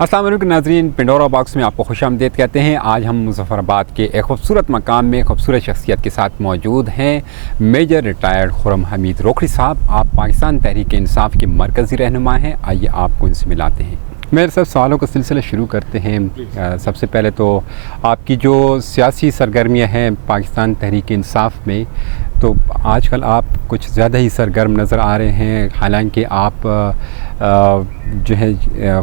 السلام علیکم ناظرین، پنڈورا باکس میں آپ کو خوش آمدید کہتے ہیں۔ آج ہم مظفر آباد کے ایک خوبصورت مقام میں خوبصورت شخصیت کے ساتھ موجود ہیں۔ میجر ریٹائرڈ خرم حمید روکھڑی صاحب، آپ پاکستان تحریک انصاف کے مرکزی رہنما ہیں۔ آئیے آپ کو ان سے ملاتے ہیں۔ میرے سب سوالوں کا سلسلہ شروع کرتے ہیں۔ سب سے پہلے تو آپ کی جو سیاسی سرگرمیاں ہیں پاکستان تحریک انصاف میں، تو آج کل آپ کچھ زیادہ ہی سرگرم نظر آ رہے ہیں، حالانکہ آپ جو ہے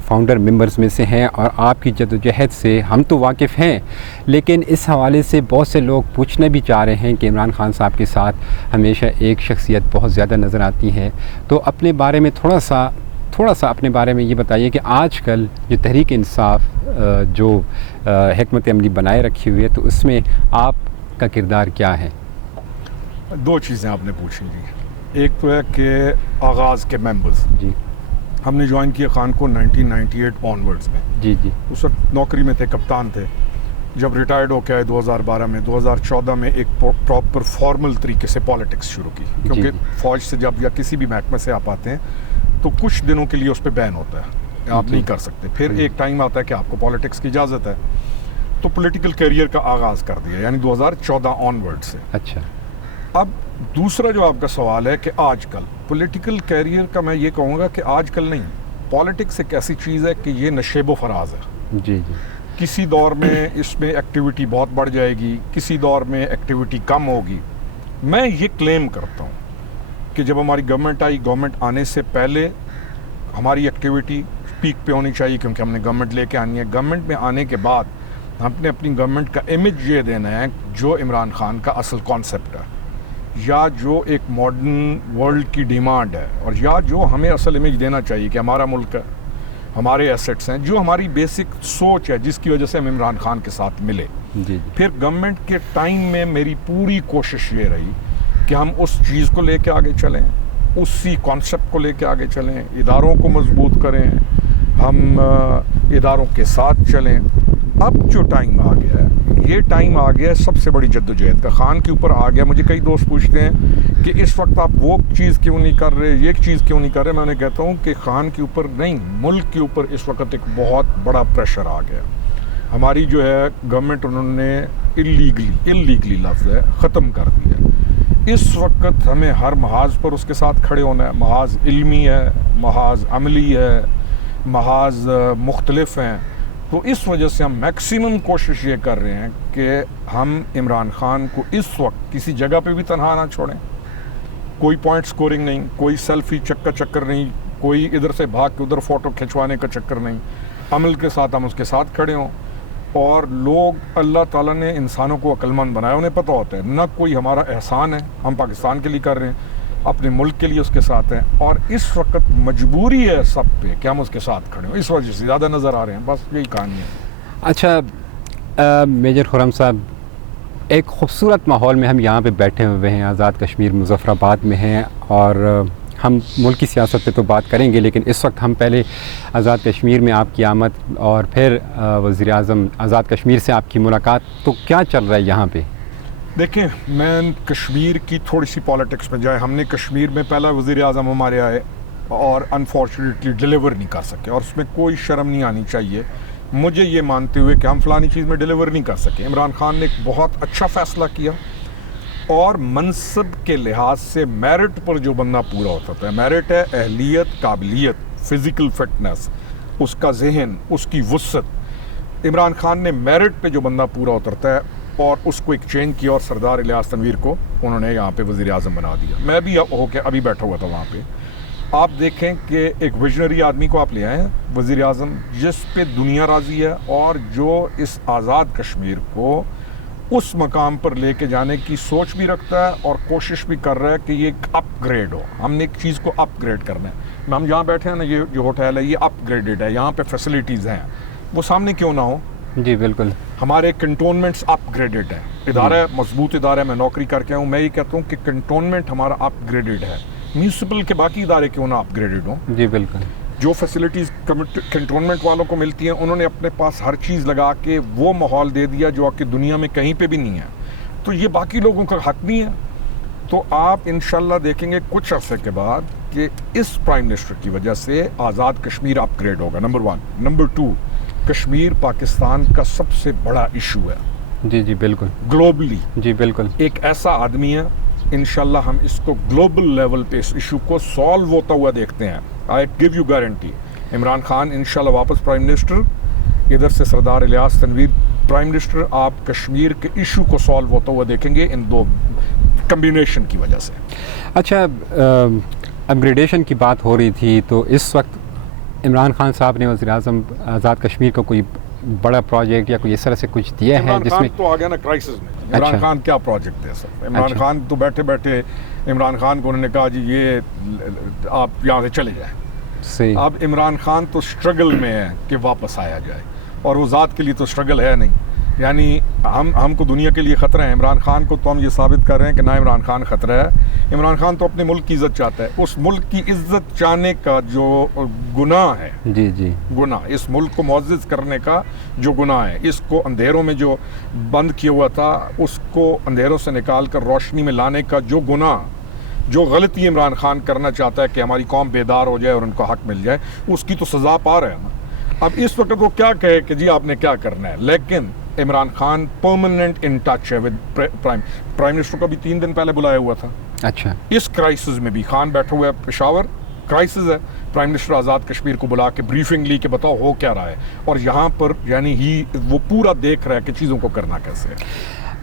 فاؤنڈر ممبرز میں سے ہیں اور آپ کی جدوجہد سے ہم تو واقف ہیں، لیکن اس حوالے سے بہت سے لوگ پوچھنا بھی چاہ رہے ہیں کہ عمران خان صاحب کے ساتھ ہمیشہ ایک شخصیت بہت زیادہ نظر آتی ہے۔ تو اپنے بارے میں تھوڑا سا اپنے بارے میں یہ بتائیے کہ آج کل جو تحریک انصاف جو حکمت عملی بنائے رکھی ہوئی ہے، تو اس میں آپ کا کردار کیا ہے؟ دو چیزیں آپ نے پوچھی جی۔ ایک تو ہے کہ آغاز کے ممبرز، جی ہم نے جوائن کیا خان کو 1998 آنورڈز میں۔ جی جی اس وقت نوکری میں تھے، کپتان تھے۔ جب ریٹائرڈ ہو کے آئے 2012 میں، 2014 میں ایک پراپر فارمل طریقے سے پالیٹکس شروع کی، کیونکہ فوج سے جب یا کسی بھی محکمے سے آپ آتے ہیں تو کچھ دنوں کے لیے اس پہ بین ہوتا ہے، آپ نہیں کر سکتے۔ پھر ایک ٹائم آتا ہے کہ آپ کو پالیٹکس کی اجازت ہے، تو پولیٹیکل کیریئر کا آغاز کر دیا، یعنی 2014 آنورڈ سے۔ اچھا، اب دوسرا جو آپ کا سوال ہے کہ آج کل پولیٹیکل کیریئر کا، میں یہ کہوں گا کہ آج کل نہیں، پالیٹکس ایک ایسی چیز ہے کہ یہ نشیب و فراز ہے۔ جی جی کسی دور میں اس میں ایکٹیویٹی بہت بڑھ جائے گی، کسی دور میں ایکٹیویٹی کم ہوگی۔ میں یہ کلیم کرتا ہوں کہ جب ہماری گورنمنٹ آئی، گورنمنٹ آنے سے پہلے ہماری ایکٹیویٹی پیک پہ ہونی چاہیے، کیونکہ ہم نے گورنمنٹ لے کے آنی ہے۔ گورنمنٹ میں آنے کے بعد ہم نے اپنی گورنمنٹ کا امیج یہ دینا ہے جو عمران خان کا اصل کانسیپٹ ہے، یا جو ایک ماڈرن ورلڈ کی ڈیمانڈ ہے، اور یا جو ہمیں اصل امیج دینا چاہیے کہ ہمارا ملک ہے، ہمارے ایسٹس ہیں، جو ہماری بیسک سوچ ہے جس کی وجہ سے ہم عمران خان کے ساتھ ملے۔ جی پھر گورنمنٹ کے ٹائم میں میری پوری کوشش یہ رہی کہ ہم اس چیز کو لے کے آگے چلیں، اسی کانسیپٹ کو لے کے آگے چلیں، اداروں کو مضبوط کریں، ہم اداروں کے ساتھ چلیں۔ اب جو ٹائم آ گیا ہے، یہ ٹائم آ گیا ہے سب سے بڑی جدوجہد کا، خان کے اوپر آ گیا۔ مجھے کئی دوست پوچھتے ہیں کہ اس وقت آپ وہ چیز کیوں نہیں کر رہے، یہ چیز کیوں نہیں کر رہے۔ میں انہیں کہتا ہوں کہ خان کے اوپر نہیں، ملک کے اوپر اس وقت ایک بہت بڑا پریشر آ گیا۔ ہماری جو ہے گورنمنٹ، انہوں نے اللیگلی لفظ ہے، ختم کر دیا۔ اس وقت ہمیں ہر محاذ پر اس کے ساتھ کھڑے ہونا ہے، محاذ علمی ہے، محاذ عملی ہے، محاذ مختلف ہیں۔ تو اس وجہ سے ہم میکسیمم کوشش یہ کر رہے ہیں کہ ہم عمران خان کو اس وقت کسی جگہ پہ بھی تنہا نہ چھوڑیں۔ کوئی پوائنٹ سکورنگ نہیں، کوئی سیلفی چکر نہیں، کوئی ادھر سے بھاگ کے ادھر فوٹو کھنچوانے کا چکر نہیں۔ عمل کے ساتھ ہم اس کے ساتھ کھڑے ہوں، اور لوگ، اللہ تعالیٰ نے انسانوں کو عقل مند بنایا، انہیں پتہ ہوتا ہے نہ کوئی ہمارا احسان ہے، ہم پاکستان کے لیے کر رہے ہیں، اپنے ملک کے لیے اس کے ساتھ ہیں، اور اس وقت مجبوری ہے سب پہ کہ ہم اس کے ساتھ کھڑے ہوں، اس وجہ سے زیادہ نظر آ رہے ہیں۔ بس یہی کہانی ہے۔ اچھا میجر خرم صاحب، ایک خوبصورت ماحول میں ہم یہاں پہ بیٹھے ہوئے ہیں، آزاد کشمیر مظفر آباد میں ہیں، اور ہم ملکی سیاست پہ تو بات کریں گے، لیکن اس وقت ہم پہلے آزاد کشمیر میں آپ کی آمد اور پھر وزیر اعظم آزاد کشمیر سے آپ کی ملاقات، تو کیا چل رہا ہے یہاں پہ؟ دیکھیں، میں کشمیر کی تھوڑی سی پالیٹکس میں جائے، ہم نے کشمیر میں پہلا وزیر اعظم ہمارے آئے اور انفارچونیٹلی ڈیلیور نہیں کر سکے، اور اس میں کوئی شرم نہیں آنی چاہیے مجھے یہ مانتے ہوئے کہ ہم فلانی چیز میں ڈیلیور نہیں کر سکے۔ عمران خان نے ایک بہت اچھا فیصلہ کیا، اور منصب کے لحاظ سے میرٹ پر جو بندہ پورا ہوتا ہے، میرٹ ہے اہلیت، قابلیت، فزیکل فٹنس، اس کا ذہن، اس کی وسعت۔ عمران خان نے میرٹ پہ جو بندہ پورا اترتا ہے، اور اس کو ایک چینج کیا، اور سردار الیاس تنویر کو انہوں نے یہاں پہ وزیر اعظم بنا دیا۔ میں بھی ہو کے ابھی بیٹھا ہوا تھا وہاں پہ۔ آپ دیکھیں کہ ایک ویژنری آدمی کو آپ لے آئے ہیں وزیر اعظم، جس پہ دنیا راضی ہے، اور جو اس آزاد کشمیر کو اس مقام پر لے کے جانے کی سوچ بھی رکھتا ہے، اور کوشش بھی کر رہا ہے کہ یہ ایک اپ گریڈ ہو۔ ہم نے ایک چیز کو اپ گریڈ کرنا ہے۔ ہم جہاں بیٹھے ہیں نا، یہ جو ہوٹل ہے، یہ اپ گریڈڈ ہے، یہاں پہ فیسلٹیز ہیں، وہ سامنے کیوں نہ ہو۔ جی بالکل، ہمارے کنٹونمنٹس اپ گریڈڈ ہیں، ادارہ مضبوط ادارہ ہے، میں نوکری کر کے ہوں، میں یہ کہتا ہوں کہ کنٹونمنٹ ہمارا اپ گریڈڈ ہے، میونسپل کے باقی ادارے کیوں نہ اپ گریڈڈ ہوں۔ جی بالکل، جو فیسلٹیز کنٹونمنٹ والوں کو ملتی ہیں، انہوں نے اپنے پاس ہر چیز لگا کے وہ ماحول دے دیا جو کہ دنیا میں کہیں پہ بھی نہیں ہے، تو یہ باقی لوگوں کا حق نہیں ہے۔ تو آپ انشاءاللہ دیکھیں گے کچھ عرصے کے بعد کہ اس پرائم منسٹر کی وجہ سے آزاد کشمیر اپ گریڈ ہوگا، نمبر 1۔ نمبر 2، کشمیر پاکستان کا سب سے بڑا ایشو ہے جی جی بالکل، گلوبلی۔ جی بالکل، ایک ایسا آدمی ہے، انشاءاللہ ہم اس کو گلوبل لیول پہ اس ایشو کو سالو ہوتا ہوا دیکھتے ہیں۔ I give you guarantee, Imran Khan انشاءاللہ واپس پرائم منسٹر، ادھر سے سردار الیاس تنویر پرائم منسٹر، آپ کشمیر کے ایشو کو سالو ہوتا ہوا دیکھیں گے ان دو کمبینیشن کی وجہ سے۔ اچھا، اپ گریڈیشن کی بات ہو رہی تھی، تو اس وقت عمران خان صاحب نے وزیر اعظم آزاد کشمیر کو کوئی بڑا پروجیکٹ یا کوئی اس طرح سے کچچھ دیا ہے عمران جس خان میں تو آ گیا نا کرائسس میں۔ عمران خان کیا پروجیکٹ ہے سر؟ عمران اچھا، خان تو بیٹھے بیٹھے عمران خان کو انہوں نے کہا جی یہ آپ یہاں سے چلے جائیں۔ صحیح، اب عمران خان تو اسٹرگل میں ہے کہ واپس آیا جائے، اور وہ ذات کے لیے تو اسٹرگل ہے نہیں، یعنی ہم کو دنیا کے لیے خطرہ ہے، عمران خان کو تو ہم یہ ثابت کر رہے ہیں کہ نہ عمران خان خطرہ ہے۔ عمران خان تو اپنے ملک کی عزت چاہتا ہے، اس ملک کی عزت چاہنے کا جو گناہ ہے، جی جی گناہ اس ملک کو معزز کرنے کا جو گناہ ہے، اس کو اندھیروں میں جو بند کیا ہوا تھا اس کو اندھیروں سے نکال کر روشنی میں لانے کا جو گناہ، جو غلطی عمران خان کرنا چاہتا ہے کہ ہماری قوم بیدار ہو جائے اور ان کو حق مل جائے، اس کی تو سزا پا رہے ہیں نا۔ اب اس وقت وہ کیا کہے کہ جی آپ نے کیا کرنا ہے، لیکن Imran Khan permanent in touch ہے ود پرائم منسٹر کو بھی 3 دن پہلے بلایا ہوا تھا۔ اچھا، اس کرائسس میں بھی خان بیٹھا ہوا ہے، پشاور کرائسس ہے، پرائم منسٹر آزاد کشمیر کو بلا کے بریفنگ لی کہ بتاؤ ہو کیا رہا ہے، اور یہاں پر یعنی وہ پورا دیکھ رہا ہے کہ چیزوں کو کرنا کیسے ہے۔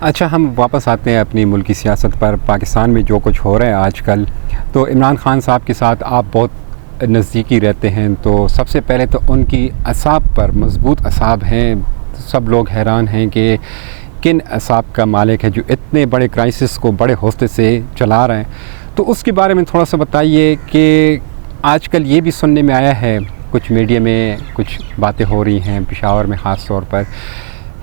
اچھا، ہم واپس آتے ہیں اپنی ملکی سیاست پر، پاکستان میں جو کچھ ہو رہا ہے آج کل، تو عمران خان صاحب کے ساتھ آپ بہت نزدیکی رہتے ہیں، تو سب سے پہلے تو ان کی اعصاب پر مضبوط اعصاب ہیں، سب لوگ حیران ہیں کہ کن اعصاب کا مالک ہے جو اتنے بڑے کرائسس کو بڑے حوصلے سے چلا رہے ہیں، تو اس کے بارے میں تھوڑا سا بتائیے کہ آج کل یہ بھی سننے میں آیا ہے، کچھ میڈیا میں کچھ باتیں ہو رہی ہیں پشاور میں خاص طور پر،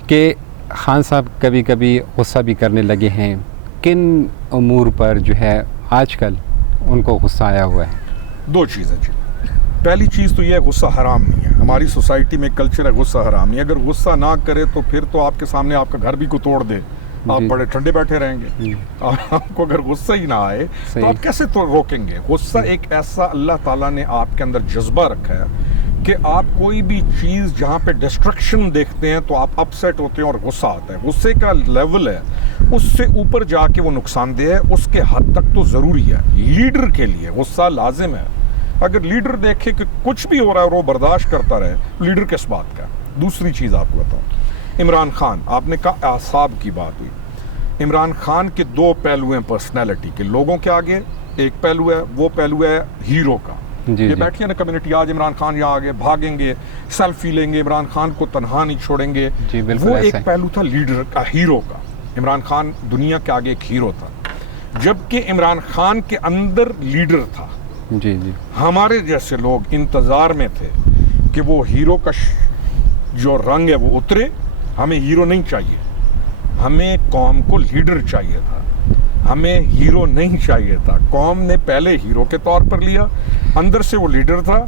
کہ خان صاحب کبھی کبھی غصہ بھی کرنے لگے ہیں، کن امور پر جو ہے آج کل ان کو غصہ آیا ہوا ہے؟ 2 چیزیں جی، پہلی چیز تو یہ ہے غصہ حرام نہیں ہے، ہماری سوسائٹی میں کلچر ہے غصہ حرام نہیں ہے، اگر غصہ نہ کرے تو پھر تو آپ کے سامنے آپ کا گھر بھی کو توڑ دے، آپ بڑے ٹھنڈے بیٹھے رہیں گے۔ آپ کو اگر غصہ ہی نہ آئے تو آپ کیسے تو روکیں گے؟ غصہ ایک ایسا اللہ تعالیٰ نے آپ کے اندر جذبہ رکھا ہے کہ آپ کوئی بھی چیز جہاں پہ ڈسٹرکشن دیکھتے ہیں تو آپ اپسیٹ ہوتے ہیں اور غصہ آتا ہے، غصے کا لیول ہے اس سے اوپر جا کے وہ نقصان دہ ہے، اس کے حد تک تو ضروری ہے، لیڈر کے لیے غصہ لازم ہے۔ اگر لیڈر دیکھے کہ کچھ بھی ہو رہا ہے اور وہ برداشت کرتا رہے، لیڈر کس بات کا؟ دوسری چیز آپ کو بتاؤں، عمران خان، آپ نے کہا اعصاب کی بات ہوئی، عمران خان کے 2 پہلو ہیں پرسنالٹی کے، لوگوں کے آگے ایک پہلو ہے، وہ پہلو ہے ہیرو کا۔ یہ بیٹھیے نا کمیونٹی، آج عمران خان یہاں آگے بھاگیں گے، سیلفی لیں گے، عمران خان کو تنہا نہیں چھوڑیں گے، وہ ایک پہلو تھا لیڈر کا، ہیرو کا۔ عمران خان دنیا کے آگے ایک ہیرو تھا، جبکہ عمران خان کے اندر لیڈر تھا۔ جی جی، ہمارے جیسے لوگ انتظار میں تھے کہ وہ ہیرو کا جو رنگ ہے وہ اترے، ہمیں ہیرو نہیں چاہیے، ہمیں قوم کو لیڈر چاہیے تھا، ہمیں ہیرو نہیں چاہیے تھا۔ قوم نے پہلے ہیرو کے طور پر لیا، اندر سے وہ لیڈر تھا،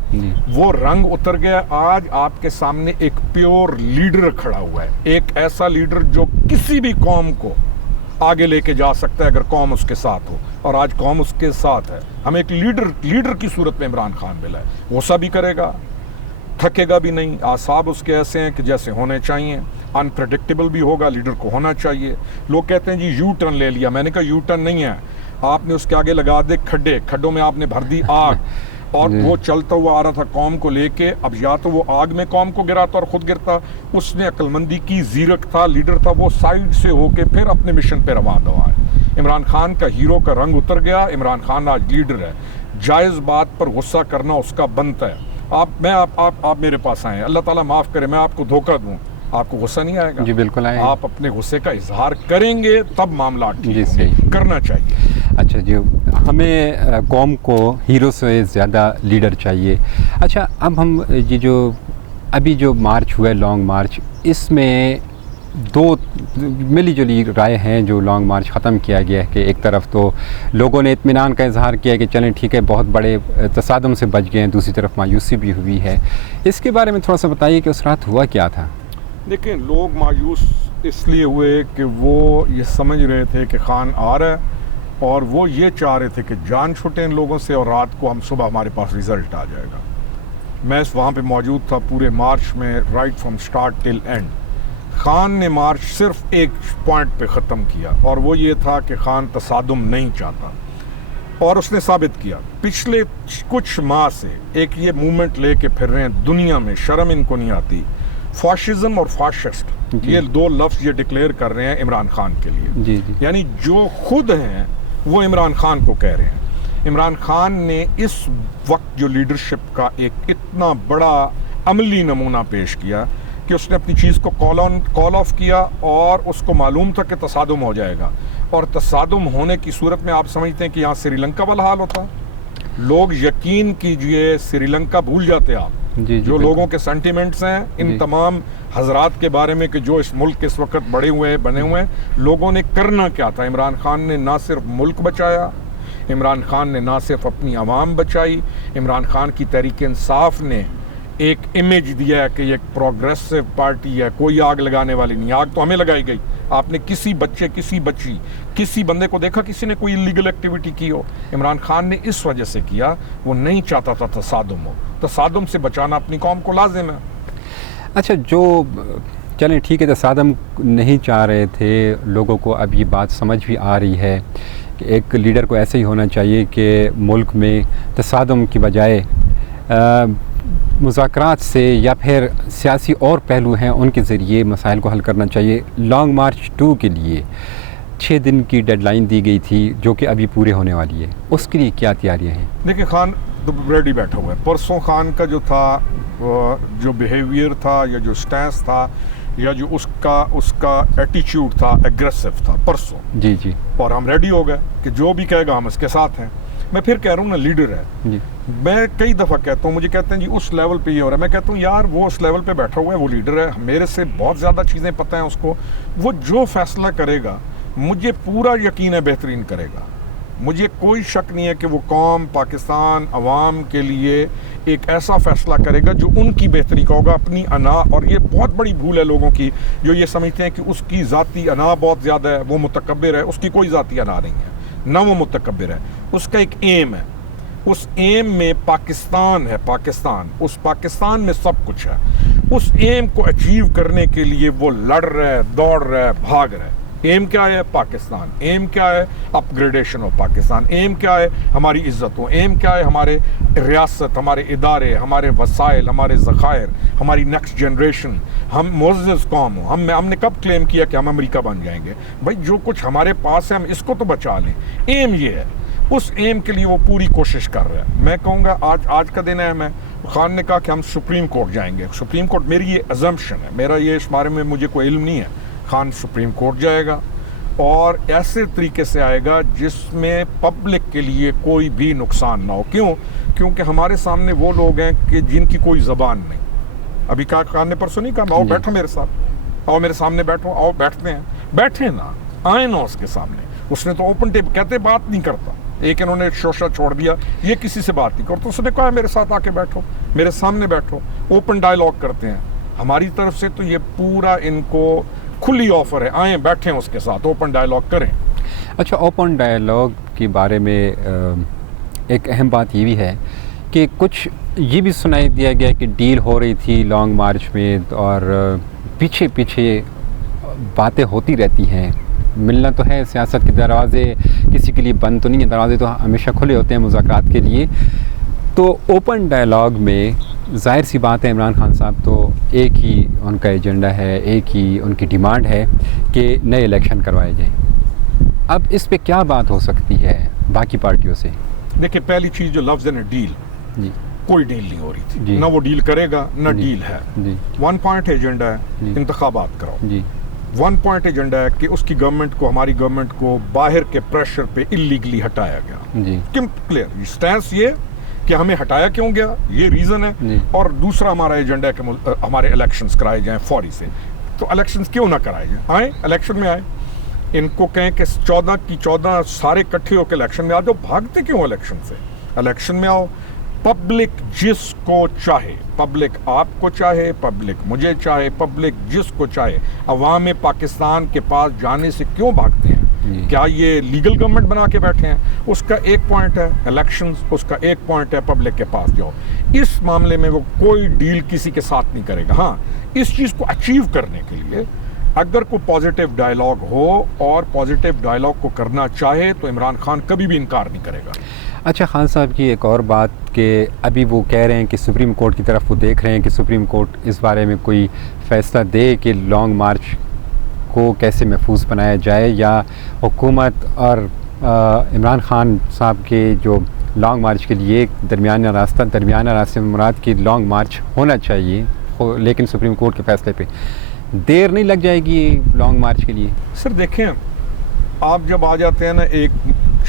وہ رنگ اتر گیا۔ آج آپ کے سامنے ایک پیور لیڈر کھڑا ہوا ہے، ایک ایسا لیڈر جو کسی بھی قوم کو آگے لے کے جا سکتا ہے اگر قوم اس کے ساتھ ہو، اور آج قوم اس کے ساتھ ہے۔ ہمیں ایک لیڈر کی صورت میں عمران خان ملا ہے، غصہ بھی کرے گا، تھکے گا بھی نہیں، اعصاب اس کے ایسے ہیں کہ جیسے ہونے چاہیے، انپریڈکٹیبل بھی ہوگا، لیڈر کو ہونا چاہیے۔ لوگ کہتے ہیں جی یو ٹرن لے لیا، میں نے کہا یو ٹرن نہیں ہے، آپ نے اس کے آگے لگا دے کھڈے، کھڈوں میں آپ نے بھر دی آگ، اور وہ چلتا ہوا آ رہا تھا قوم کو لے کے، اب یا تو وہ آگ میں قوم کو گراتا اور خود گرتا، اس نے عقل مندی کی، زیرک تھا، لیڈر تھا، وہ سائیڈ سے ہو کے پھر اپنے مشن پہ رواں ہوا ہے۔ عمران خان کا ہیرو کا رنگ اتر گیا، عمران خان آج لیڈر ہے۔ جائز بات پر غصہ کرنا اس کا بنتا ہے۔ آپ میرے پاس آئے ہیں، اللہ تعالیٰ معاف کرے میں آپ کو دھوکہ دوں، آپ کو غصہ نہیں آئے گا؟ جی بالکل آئے گا۔ آپ اپنے غصے کا اظہار کریں گے تب معاملات جی صحیح کرنا چاہیے۔ اچھا جی، ہمیں قوم کو ہیرو سے زیادہ لیڈر چاہیے۔ اچھا، اب ہم یہ جو ابھی جو مارچ ہوا ہے لانگ مارچ، اس میں 2 ملی جلی رائے ہیں جو لانگ مارچ ختم کیا گیا ہے، کہ ایک طرف تو لوگوں نے اطمینان کا اظہار کیا کہ چلیں ٹھیک ہے بہت بڑے تصادم سے بچ گئے ہیں، دوسری طرف مایوسی بھی ہوئی ہے۔ اس کے بارے میں تھوڑا سا بتائیے کہ اس رات ہوا کیا تھا؟ دیکھیں، لوگ مایوس اس لیے ہوئے کہ وہ یہ سمجھ رہے تھے کہ خان آ رہا ہے اور وہ یہ چاہ رہے تھے کہ جان چھوٹے ان لوگوں سے اور رات کو ہم صبح ہمارے پاس رزلٹ آ جائے گا. میں وہاں پہ موجود تھا پورے مارچ میں, right from start till and. Khan نے مارچ صرف ایک پوائنٹ پہ ختم کیا, اور وہ یہ تھا کہ خان تصادم نہیں چاہتا, اور اس نے ثابت کیا. پچھلے کچھ ماہ سے ایک یہ موومنٹ لے کے پھر رہے ہیں دنیا میں, شرم ان کو نہیں آتی. فاشزم اور فاشسٹ, یہ دو لفظ یہ ڈکلیئر کر رہے ہیں عمران خان کے لیے. یعنی جو خود ہیں وہ عمران خان کو کہہ رہے ہیں. عمران خان نے اس وقت جو لیڈرشپ کا ایک اتنا بڑا عملی نمونہ پیش کیا کہ اس نے اپنی چیز کو کال آف کیا, اور اس کو معلوم تھا کہ تصادم ہو جائے گا. اور تصادم ہونے کی صورت میں آپ سمجھتے ہیں کہ یہاں سری لنکا والا حال ہوتا. لوگ یقین کیجئے سری لنکا بھول جاتے آپ, جو لوگوں کے سینٹیمنٹس ہیں ان تمام حضرات کے بارے میں کہ جو اس ملک کے اس وقت بنے ہوئے ہیں, لوگوں نے کرنا کیا تھا. عمران خان نے نہ صرف ملک بچایا, عمران خان نے نہ صرف اپنی عوام بچائی, عمران خان کی تحریک انصاف نے ایک امیج دیا ہے کہ یہ ایک پروگریسو پارٹی ہے, کوئی آگ لگانے والی نہیں. آگ تو ہمیں لگائی گئی. آپ نے کسی بچے, کسی بچی, کسی بندے کو دیکھا کسی نے کوئی انلیگل ایکٹیویٹی کی ہو؟ عمران خان نے اس وجہ سے کیا, وہ نہیں چاہتا تھا تصادم ہو. تصادم سے بچانا اپنی قوم کو لازم ہے. اچھا, جو چلیں ٹھیک ہے, تصادم نہیں چاہ رہے تھے, لوگوں کو اب یہ بات سمجھ بھی آ رہی ہے کہ ایک لیڈر کو ایسے ہی ہونا چاہیے کہ ملک میں تصادم کی بجائے مذاکرات سے یا پھر سیاسی اور پہلو ہیں ان کے ذریعے مسائل کو حل کرنا چاہیے. لانگ مارچ 2 کے لیے 6 دن کی ڈیڈ لائن دی گئی تھی جو کہ ابھی پورے ہونے والی ہے, اس کے لیے کیا تیاریاں ہیں؟ دیکھیں, خان تو ریڈی بیٹھا ہوا ہے. پرسوں خان کا جو تھا, جو بیہیویئر تھا یا جو سٹینس تھا یا جو اس کا ایٹیچیوڈ تھا, ایگریسو تھا پرسوں. جی. اور ہم ریڈی ہو گئے کہ جو بھی کہے گا ہم اس کے ساتھ ہیں. میں پھر کہہ رہا ہوں نا, لیڈر ہے. میں کئی دفعہ کہتا ہوں, مجھے کہتے ہیں جی اس لیول پہ یہ ہو رہا ہے. میں کہتا ہوں یار وہ اس لیول پہ بیٹھا ہوا ہے, وہ لیڈر ہے, میرے سے بہت زیادہ چیزیں پتہ ہیں اس کو. وہ جو فیصلہ کرے گا مجھے پورا یقین ہے بہترین کرے گا. مجھے کوئی شک نہیں ہے کہ وہ قوم, پاکستان, عوام کے لیے ایک ایسا فیصلہ کرے گا جو ان کی بہتری کا ہوگا. اپنی انا, اور یہ بہت بڑی بھول ہے لوگوں کی جو یہ سمجھتے ہیں کہ اس کی ذاتی انا بہت زیادہ ہے, وہ متکبر ہے. اس کی کوئی ذاتی انا نہیں ہے, نہ وہ متکبر ہے. اس کا ایک ایم ہے, اس ایم میں پاکستان ہے. پاکستان, اس پاکستان میں سب کچھ ہے. اس ایم کو اچیو کرنے کے لیے وہ لڑ رہا ہے, دوڑ رہا ہے, بھاگ رہا ہے. ایم کیا ہے؟ پاکستان. ایم کیا ہے؟ اپ گریڈیشن آف پاکستان. ایم کیا ہے؟ ہماری عزتوں. ایم کیا ہے؟ ہمارے ریاست, ہمارے ادارے, ہمارے وسائل, ہمارے ذخائر, ہماری نیکسٹ جنریشن. ہم معزز قوم ہوں. ہم نے کب کلیم کیا کہ ہم امریکہ بن جائیں گے؟ بھائی جو کچھ ہمارے پاس ہے ہم اس کو تو بچا لیں. ایم یہ ہے. اس ایم کے لیے وہ پوری کوشش کر رہا ہے. میں کہوں گا آج کا دن ہے. خان نے کہا کہ ہم سپریم کورٹ جائیں گے. سپریم کورٹ, میری یہ ازمپشن ہے, میرا یہ اس بارے میں مجھے کوئی علم نہیں ہے. خان سپریم کورٹ جائے گا اور ایسے طریقے سے آئے گا جس میں پبلک کے لیے کوئی بھی نقصان نہ ہو. کیونکہ ہمارے سامنے وہ لوگ ہیں کہ جن کی کوئی زبان نہیں. ابھی کہا خان نے پرسوں نہیں کہا آؤ بیٹھو میرے ساتھ, آؤ میرے سامنے بیٹھو, آؤ بیٹھتے ہیں. بیٹھے نا, آئے نا اس کے سامنے. اس نے تو اوپن ٹیپ کہتے بات نہیں کرتا, ایک انہوں نے شوشہ چھوڑ دیا, یہ کسی سے بات نہیں کرتا. اس نے کہا میرے ساتھ آ کے بیٹھو, میرے سامنے بیٹھو, اوپن ڈائیلاگ کرتے ہیں. ہماری طرف سے تو یہ پورا ان کو کھلی آفر ہے, آئیں بیٹھیں اس کے ساتھ, اوپن ڈائیلاگ کریں. اچھا, اوپن ڈائیلاگ کے بارے میں ایک اہم بات یہ بھی ہے کہ کچھ یہ بھی سنائی دیا گیا کہ ڈیل ہو رہی تھی لانگ مارچ میں اور پیچھے باتیں ہوتی رہتی ہیں. ملنا تو ہے, سیاست کے دروازے کسی کے لیے بند تو نہیں ہیں, دروازے تو ہمیشہ کھلے ہوتے ہیں مذاکرات کے لیے. تو اوپن ڈائیلاگ میں ظاہر سی بات ہے عمران خان صاحب تو ایک ہی ان کا ایجنڈا ہے, ایک ہی ان کی ڈیمانڈ ہے کہ نئے الیکشن کروائے جائیں. اب اس پہ کیا بات ہو سکتی ہے باقی پارٹیوں سے؟ دیکھیں, پہلی چیز جو لفظ ہے نا ڈیل, جی, کوئی ڈیل نہیں ہو رہی تھی. نہ وہ ڈیل کرے گا نہ ڈیل ہے. 1 پوائنٹ ایجنڈا ہے, انتخابات کراؤ. 1 پوائنٹ ایجنڈا ہے کہ اس کی گورنمنٹ کو, ہماری گورنمنٹ کو باہر کے پریشر پہ اللیگلی ہٹایا گیا. کلیئر سٹینس یہ کہ ہمیں ہٹایا کیوں گیا, یہ ریزن ہے. اور دوسرا ہمارا ایجنڈا ہے کہ ہمارے الیکشنز کرائے جائیں فوری سے. تو الیکشنز کیوں نہ کرائے جائیں, آئیں الیکشن میں آئیں. ان کو کہیں کہ 14 کی 14 سارے اکٹھے ہو کے الیکشن میں آ جاؤ. بھاگتے کیوں الیکشن سے؟ الیکشن میں آؤ. پبلک جس کو چاہے, پبلک آپ کو چاہے, پبلک مجھے چاہے, پبلک جس کو چاہے, عوام پاکستان کے پاس جانے سے کیوں بھاگتے ہیں؟ کیا یہ لیگل گورنمنٹ بنا کے بیٹھے ہیں؟ اس کا ایک پوائنٹ ہے الیکشنز، اس کا ایک پوائنٹ ہے پبلک کے پاس جاؤ. اس معاملے میں وہ کوئی ڈیل کسی کے ساتھ نہیں کرے گا. ہاں، اس چیز کو اچیو کرنے کے لیے اگر کوئی پازیٹیو ڈائلاگ ہو اور پازیٹیو ڈائلاگ کو کرنا چاہے تو عمران خان کبھی بھی انکار نہیں کرے گا. اچھا خان صاحب کی ایک اور بات کہ ابھی وہ کہہ رہے ہیں کہ سپریم کورٹ کی طرف وہ دیکھ رہے ہیں کہ سپریم کورٹ اس بارے میں کوئی فیصلہ دے کہ لانگ مارچ کو کیسے محفوظ بنایا جائے، یا حکومت اور عمران خان صاحب کے جو لانگ مارچ کے لیے درمیانہ راستے میں مراد کی لانگ مارچ ہونا چاہیے، لیکن سپریم کورٹ کے فیصلے پہ دیر نہیں لگ جائے گی لانگ مارچ کے لیے؟ سر دیکھیں، آپ جب آ جاتے ہیں نا ایک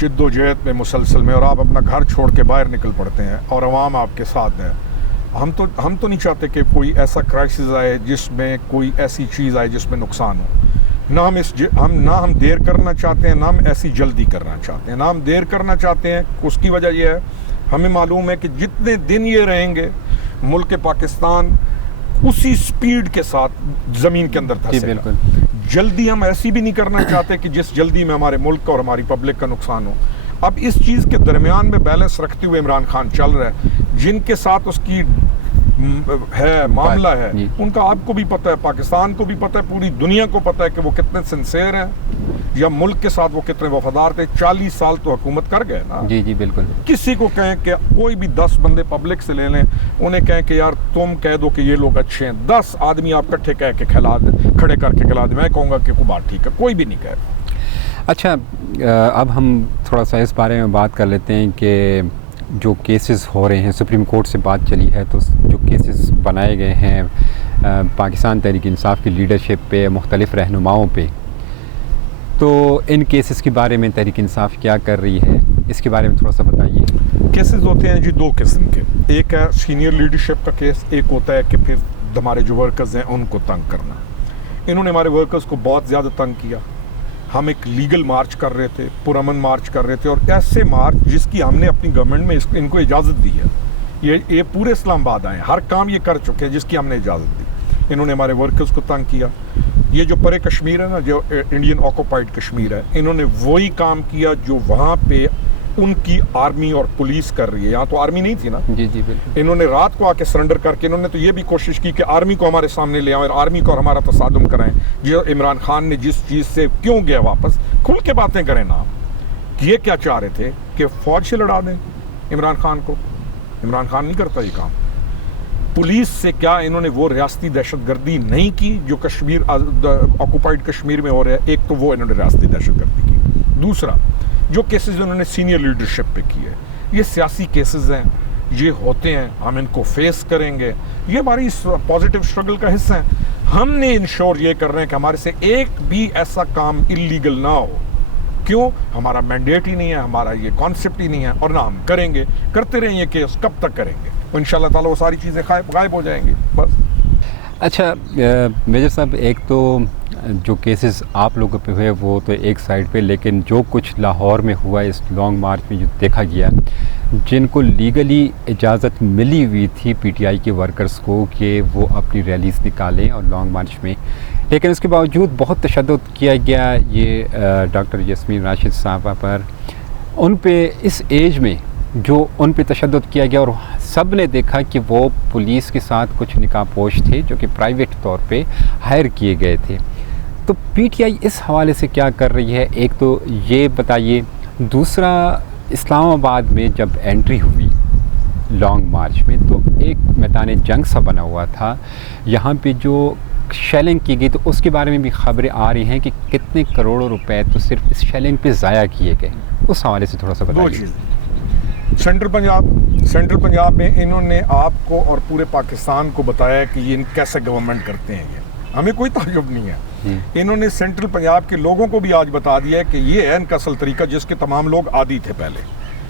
جد و جہد میں مسلسل میں، اور آپ اپنا گھر چھوڑ کے باہر نکل پڑتے ہیں اور عوام آپ کے ساتھ ہے، ہم تو نہیں چاہتے کہ کوئی ایسا کرائسس آئے جس میں کوئی ایسی چیز آئے جس میں نقصان ہو. نہ ہم دیر کرنا چاہتے ہیں، نہ ہم ایسی جلدی کرنا چاہتے ہیں، نہ ہم دیر کرنا چاہتے ہیں. اس کی وجہ یہ ہے ہمیں معلوم ہے کہ جتنے دن یہ رہیں گے ملک پاکستان اسی سپیڈ کے ساتھ زمین کے اندر دھسے گا. جلدی ہم ایسی بھی نہیں کرنا چاہتے کہ جس جلدی میں ہمارے ملک کا اور ہماری پبلک کا نقصان ہو. اب اس چیز کے درمیان میں بیلنس رکھتے ہوئے عمران خان چل رہا ہے. جن کے ساتھ اس کی ہے معاملہ ہے ان کا آپ کو بھی پتہ ہے، پاکستان کو بھی پتہ ہے، پوری دنیا کو پتہ ہے کہ وہ کتنے سنسیئر ہیں یا ملک کے ساتھ وہ کتنے وفادار تھے. 40 سال تو حکومت کر گئے نا. جی بالکل. کسی کو کہیں کہ کوئی بھی 10 بندے پبلک سے لے لیں، انہیں کہیں کہ یار تم کہہ دو کہ یہ لوگ اچھے ہیں، 10 آدمی آپ کٹھے کہہ کے کھڑے کر کے کھلا دیں، میں کہوں گا کہ کوئی بات ٹھیک ہے، کوئی بھی نہیں کہے. اچھا اب ہم تھوڑا سا اس بارے میں بات کر لیتے ہیں کہ جو کیسز ہو رہے ہیں، سپریم کورٹ سے بات چلی ہے تو جو کیسز بنائے گئے ہیں پاکستان تحریک انصاف کی لیڈرشپ پہ، مختلف رہنماؤں پہ، تو ان کیسز کے بارے میں تحریک انصاف کیا کر رہی ہے، اس کے بارے میں تھوڑا سا بتائیے. کیسز ہوتے ہیں جی 2 قسم کے. ایک ہے سینئر لیڈرشپ کا کیس، ایک ہوتا ہے کہ پھر ہمارے جو ورکرز ہیں ان کو تنگ کرنا. انہوں نے ہمارے ورکرز کو بہت زیادہ تنگ کیا. ہم ایک لیگل مارچ کر رہے تھے، پرامن مارچ کر رہے تھے، اور ایسے مارچ جس کی ہم نے اپنی گورنمنٹ میں ان کو اجازت دی ہے. یہ پورے اسلام آباد آئے ہیں، ہر کام یہ کر چکے ہیں جس کی ہم نے اجازت دی. انہوں نے ہمارے ورکرز کو تنگ کیا. یہ جو پرے کشمیر ہے نا، جو انڈین آکوپائڈ کشمیر ہے، انہوں نے وہی کام کیا جو وہاں پہ ان کی آرمی اور پولیس کر رہی ہے. یہاں تو آرمی نہیں تھی نا. جی بالکل. انہوں نے رات کو آ کے سرنڈر کر کے انہوں نے تو یہ بھی کوشش کی کہ آرمی کو ہمارے سامنے لے آؤں اور آرمی کو ہمارا تصادم کرائیں. جو عمران خان نے جس چیز سے کیوں گیا واپس، کھل کے باتیں کریں نا. یہ کیا چاہ رہے تھے کہ فوج سے لڑا دیں عمران خان کو؟ عمران خان نہیں کرتا یہ کام. پولیس سے کیا انہوں نے وہ ریاستی دہشت گردی نہیں کی جو کشمیر آکوپائڈ کشمیر میں ہو رہا ہے؟ ایک تو وہ انہوں نے ریاستی دہشت گردی کی. دوسرا جو کیسز انہوں نے سینئر لیڈرشپ پہ کیے، یہ سیاسی کیسز ہیں، یہ ہوتے ہیں، ہم ان کو فیس کریں گے. یہ ہماری پازیٹیو اسٹرگل کا حصہ ہیں. ہم نے انشور یہ کر رہے ہیں کہ ہمارے سے ایک بھی ایسا کام اللیگل نہ ہو. کیوں؟ ہمارا مینڈیٹ ہی نہیں ہے، ہمارا یہ کانسیپٹ ہی نہیں ہے، اور نہ ہم کریں گے. کرتے رہیں یہ کیس کب تک کریں گے؟ انشاءاللہ تعالیٰ وہ ساری چیزیں غائب ہو جائیں گی بس. اچھا میجر صاحب، ایک تو جو کیسز آپ لوگوں پہ ہوئے وہ تو ایک سائڈ پہ، لیکن جو کچھ لاہور میں ہوا اس لانگ مارچ میں جو دیکھا گیا، جن کو لیگلی اجازت ملی ہوئی تھی پی ٹی آئی کے ورکرز کو کہ وہ اپنی ریلیز نکالیں اور لانگ مارچ میں، لیکن اس کے باوجود بہت تشدد کیا گیا یہ ڈاکٹر یاسمین راشد صاحبہ پر. ان پہ اس ایج میں جو ان پہ تشدد کیا گیا، اور سب نے دیکھا کہ وہ پولیس کے ساتھ کچھ نکاح پوش تھے جو کہ پرائیویٹ طور پہ ہائر کیے گئے تھے. تو پی ٹی آئی اس حوالے سے کیا کر رہی ہے، ایک تو یہ بتائیے. دوسرا، اسلام آباد میں جب انٹری ہوئی لانگ مارچ میں تو ایک میدان جنگ سا بنا ہوا تھا، یہاں پہ جو شیلنگ کی گئی تو اس کے بارے میں بھی خبریں آ رہی ہیں کہ کتنے کروڑوں روپے تو صرف اس شیلنگ پہ ضائع کیے گئے. اس حوالے سے تھوڑا سا بتائیے. سینٹرل پنجاب میں انہوں نے آپ کو اور پورے پاکستان کو بتایا کہ یہ کیسے گورنمنٹ کرتے ہیں. یہ ہمیں کوئی تعجب نہیں ہے. انہوں نے سینٹرل پنجاب کے لوگوں کو بھی آج بتا دیا ہے کہ یہ ہے ان کا اصل طریقہ جس کے تمام لوگ عادی تھے پہلے.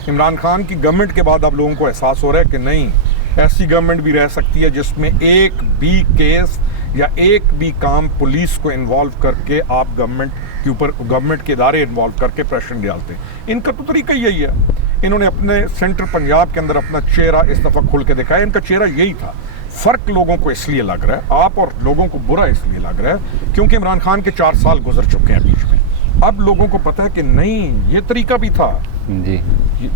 عمران خان کی گورنمنٹ کے بعد اب لوگوں کو احساس ہو رہا ہے کہ نہیں، ایسی گورنمنٹ بھی رہ سکتی ہے جس میں ایک بھی کیس یا ایک بھی کام پولیس کو انوالو کر کے آپ گورنمنٹ کے اوپر، گورنمنٹ کے ادارے انوالو کر کے پریشر ڈالتے. ان کا تو طریقہ یہی ہے. انہوں نے اپنے سینٹرل پنجاب کے اندر اپنا چہرہ اس دفعہ کھل کے دکھایا. ان کا چہرہ یہی تھا. فرق لوگوں کو اس لیے لگ رہا ہے، آپ اور لوگوں کو برا اس لیے لگ رہا ہے کیونکہ عمران خان کے 4 سال گزر چکے ہیں بیچ میں. اب لوگوں کو پتہ ہے کہ نہیں یہ طریقہ بھی تھا. جی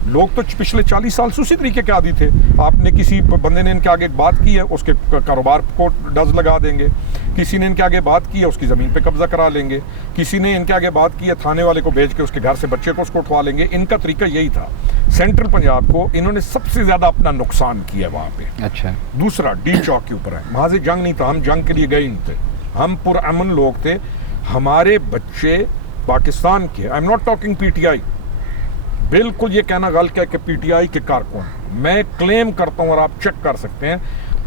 لوگ تو پچھلے 40 سال سے اسی طریقے کے عادی تھے. آپ نے کسی بندے نے ان کے آگے ایک بات کی ہے, اس کے کاروبار کو ڈز لگا دیں گے. کسی نے ان کے آگے بات کی ہے, اس کی زمین پہ قبضہ کرا لیں گے. کسی نے ان کے آگے بات کی ہے, تھانے والے کو بھیج کے اس کے گھر سے بچے کو اس کو اٹھوا لیں گے. ان کا طریقہ یہی تھا. سینٹرل پنجاب کو انہوں نے سب سے زیادہ اپنا نقصان کیا وہاں پہ. اچھا. دوسرا ڈی چوک کے اوپر ہے, وہاں سے جنگ نہیں تھا, ہم جنگ کے لیے گئے نہیں تھے, ہم پرامن لوگ تھے. ہمارے بچے پاکستان کے, I am not talking P T I, بالکل یہ کہنا غلط ہے کہ پی ٹی آئی کے کارکن, میں کلیم کرتا ہوں اور آپ چیک کر سکتے ہیں,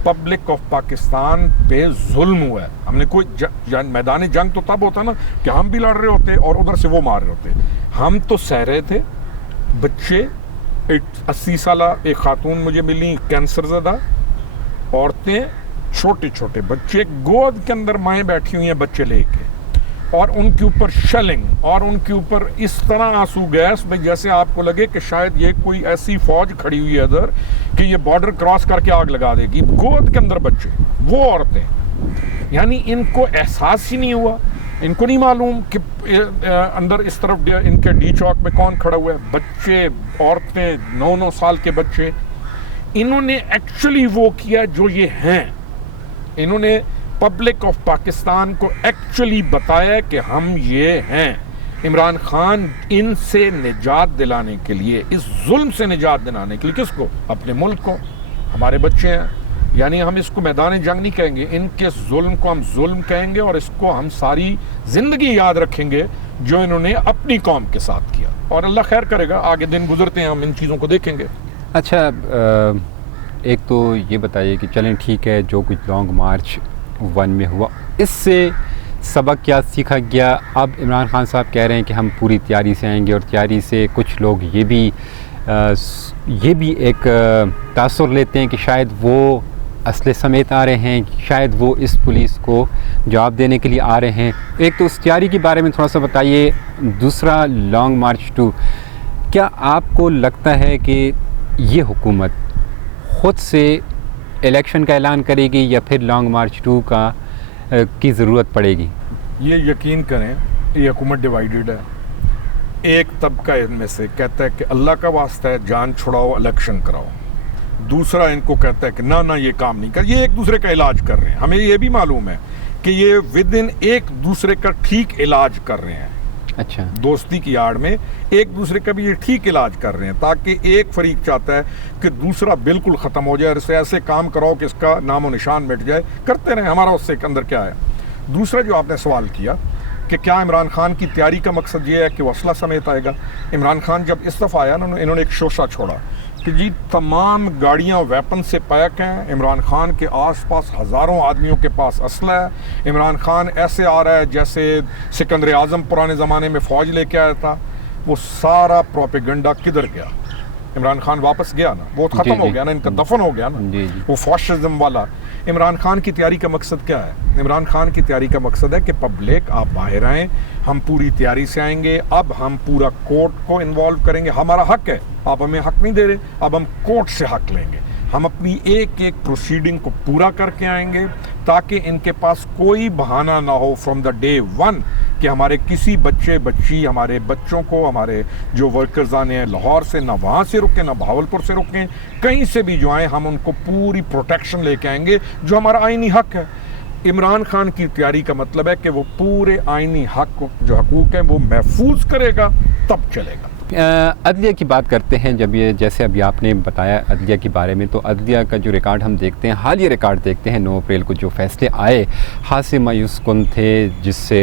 پبلک آف پاکستان پہ ظلم ہوا ہے. ہم نے کوئی میدان جنگ تو تب ہوتا نا کہ ہم بھی لڑ رہے ہوتے اور ادھر سے وہ مار رہے ہوتے. ہم تو سہ رہے تھے. بچے 80 سالہ ایک خاتون مجھے ملی کینسر زدہ, عورتیں, چھوٹے چھوٹے بچے, گود کے اندر مائیں بیٹھی ہوئی ہیں بچے لے کے, اور ان کے اوپر شیلنگ, اور ان کے اوپر اس طرح آنسو گیس میں جیسے آپ کو لگے کہ شاید یہ کوئی ایسی فوج کھڑی ہوئی ہے ادھر کہ یہ بارڈر کراس کر کے آگ لگا دے گی. گود کے اندر بچے, وہ عورتیں, یعنی ان کو احساس ہی نہیں ہوا, ان کو نہیں معلوم کہ اندر اس طرف ان کے ڈی چوک میں کون کھڑا ہوا ہے. بچے, عورتیں, 9 سال کے بچے. انہوں نے ایکچولی وہ کیا جو یہ ہیں. انہوں نے پبلک آف پاکستان کو ایکچولی بتایا کہ ہم یہ ہیں. عمران خان ان سے نجات دلانے کے لیے, اس ظلم سے نجات دلانے کے لیے, کس کو؟ اپنے ملک کو. ہمارے بچے ہیں, یعنی ہم اس کو میدان جنگ نہیں کہیں گے, ان کے ظلم کو ہم ظلم کہیں گے, اور اس کو ہم ساری زندگی یاد رکھیں گے جو انہوں نے اپنی قوم کے ساتھ کیا. اور اللہ خیر کرے گا, آگے دن گزرتے ہیں ہم ان چیزوں کو دیکھیں گے. اچھا, ایک تو یہ بتائیے کہ چلیں ٹھیک ہے, جو کچھ لانگ مارچ 1 میں ہوا, اس سے سبق کیا سیکھا گیا؟ اب عمران خان صاحب کہہ رہے ہیں کہ ہم پوری تیاری سے آئیں گے, اور تیاری سے کچھ لوگ یہ بھی ایک تاثر لیتے ہیں کہ شاید وہ اسلحے سمیت آ رہے ہیں, شاید وہ اس پولیس کو جواب دینے کے لیے آ رہے ہیں. ایک تو اس تیاری کے بارے میں تھوڑا سا بتائیے. دوسرا, لانگ مارچ 2, کیا آپ کو لگتا ہے کہ یہ حکومت خود سے الیکشن کا اعلان کرے گی یا پھر لانگ مارچ 2 کی ضرورت پڑے گی؟ یہ یقین کریں, یہ حکومت ڈیوائیڈڈ ہے. ایک طبقہ ان میں سے کہتا ہے کہ اللہ کا واسطہ ہے جان چھڑاؤ, الیکشن کراؤ. دوسرا ان کو کہتا ہے کہ نہ یہ کام نہیں کر. یہ ایک دوسرے کا علاج کر رہے ہیں. ہمیں یہ بھی معلوم ہے کہ یہ ود ان ایک دوسرے کا ٹھیک علاج کر رہے ہیں. اچھا, دوستی کی آڑ میں ایک دوسرے کا بھی یہ ٹھیک علاج کر رہے ہیں, تاکہ ایک فریق چاہتا ہے کہ دوسرا بالکل ختم ہو جائے, اور اسے ایسے کام کراؤ کہ اس کا نام و نشان مٹ جائے. کرتے رہیں, ہمارا اس سے اندر کیا ہے. دوسرا جو آپ نے سوال کیا کہ کیا عمران خان کی تیاری کا مقصد یہ ہے کہ وہ اسلحہ سمیت آئے گا. عمران خان جب اس دفعہ آیا نا, انہوں نے ایک شوشہ چھوڑا کہ جی تمام گاڑیاں ویپن سے پیک ہیں. عمران خان کے آس پاس ہزاروں آدمیوں کے پاس اسلحہ ہے. عمران خان ایسے آ رہا ہے جیسے سکندر اعظم پرانے زمانے میں فوج لے کے آیا تھا. وہ سارا پروپیگنڈا کدھر گیا؟ عمران خان واپس گیا نا, وہ ختم ہو گیا نا, ان کا دفن ہو گیا نا, وہ فاشزم والا. عمران خان کی تیاری کا مقصد کیا ہے؟ عمران خان کی تیاری کا مقصد ہے کہ پبلک آپ باہر آئیں, ہم پوری تیاری سے آئیں گے. اب ہم پورا کورٹ کو انوالو کریں گے. ہمارا حق ہے, آپ ہمیں حق نہیں دے رہے, اب ہم کورٹ سے حق لیں گے. ہم اپنی ایک ایک پروسیڈنگ کو پورا کر کے آئیں گے, تاکہ ان کے پاس کوئی بہانہ نہ ہو فرام دا ڈے 1 کہ ہمارے کسی بچے بچی, ہمارے بچوں کو, ہمارے جو ورکرز آنے ہیں لاہور سے, نہ وہاں سے رکیں نہ بھاولپور سے رکیں, کہیں سے بھی جو آئیں ہم ان کو پوری پروٹیکشن لے کے آئیں گے, جو ہمارا آئینی حق ہے. عمران خان کی تیاری کا مطلب ہے کہ وہ پورے آئینی حق جو حقوق ہیں وہ محفوظ کرے گا, تب چلے گا. عدلیہ کی بات کرتے ہیں. جب یہ جیسے ابھی آپ نے بتایا عدلیہ کے بارے میں, تو عدلیہ کا جو ریکارڈ ہم دیکھتے ہیں, حالیہ ریکارڈ دیکھتے ہیں, 9 اپریل کو جو فیصلے آئے خاص سے مایوس کن تھے, جس سے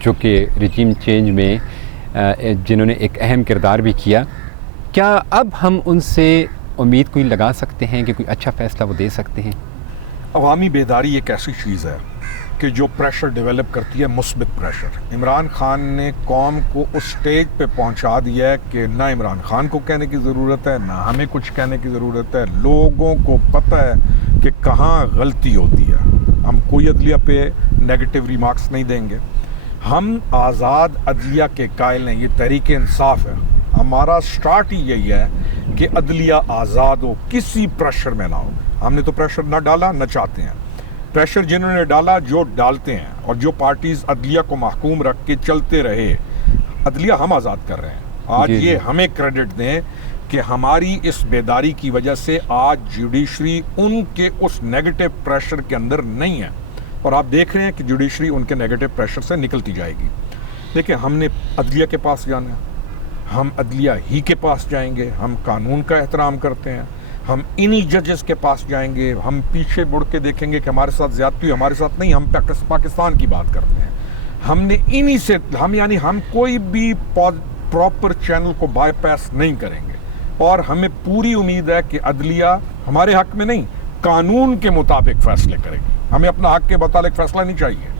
جو کہ رجیم چینج میں جنہوں نے ایک اہم کردار بھی کیا. کیا اب ہم ان سے امید کوئی لگا سکتے ہیں کہ کوئی اچھا فیصلہ وہ دے سکتے ہیں؟ عوامی بیداری ایک ایسی چیز ہے کہ جو پریشر ڈیولپ کرتی ہے, مثبت پریشر. عمران خان نے قوم کو اس سٹیج پہ پہنچا دیا ہے کہ نہ عمران خان کو کہنے کی ضرورت ہے, نہ ہمیں کچھ کہنے کی ضرورت ہے. لوگوں کو پتہ ہے کہ کہاں غلطی ہوتی ہے. ہم کوئی عدلیہ پہ نیگیٹو ریمارکس نہیں دیں گے. ہم آزاد عدلیہ کے قائل ہیں. یہ تحریک انصاف ہے, ہمارا سٹارٹ ہی یہی ہے کہ عدلیہ آزاد ہو, کسی پریشر میں نہ ہو. ہم نے تو پریشر نہ ڈالا, نہ چاہتے ہیں. پریشر جنہوں نے ڈالا, جو ڈالتے ہیں, اور جو پارٹیز عدلیہ کو محکوم رکھ کے چلتے رہے, عدلیہ ہم آزاد کر رہے ہیں آج. یہ ہمیں کریڈٹ دیں کہ ہماری اس بیداری کی وجہ سے آج جوڈیشری ان کے اس نیگیٹو پریشر کے اندر نہیں ہے, اور آپ دیکھ رہے ہیں کہ جوڈیشری ان کے نیگیٹو پریشر سے نکلتی جائے گی. دیکھیں, ہم نے عدلیہ کے پاس جانا ہے, ہم عدلیہ ہی کے پاس جائیں گے, ہم قانون کا احترام کرتے ہیں, ہم انہی ججز کے پاس جائیں گے, ہم پیچھے مڑ کے دیکھیں گے کہ ہمارے ساتھ زیادتی ہوئی, ہمارے ساتھ نہیں, ہم پاکستان کی بات کرتے ہیں. ہم نے انہی سے ہم کوئی بھی پراپر چینل کو بائی پاس نہیں کریں گے, اور ہمیں پوری امید ہے کہ عدلیہ ہمارے حق میں نہیں, قانون کے مطابق فیصلے کرے گی. ہمیں اپنا حق کے متعلق فیصلہ نہیں چاہیے,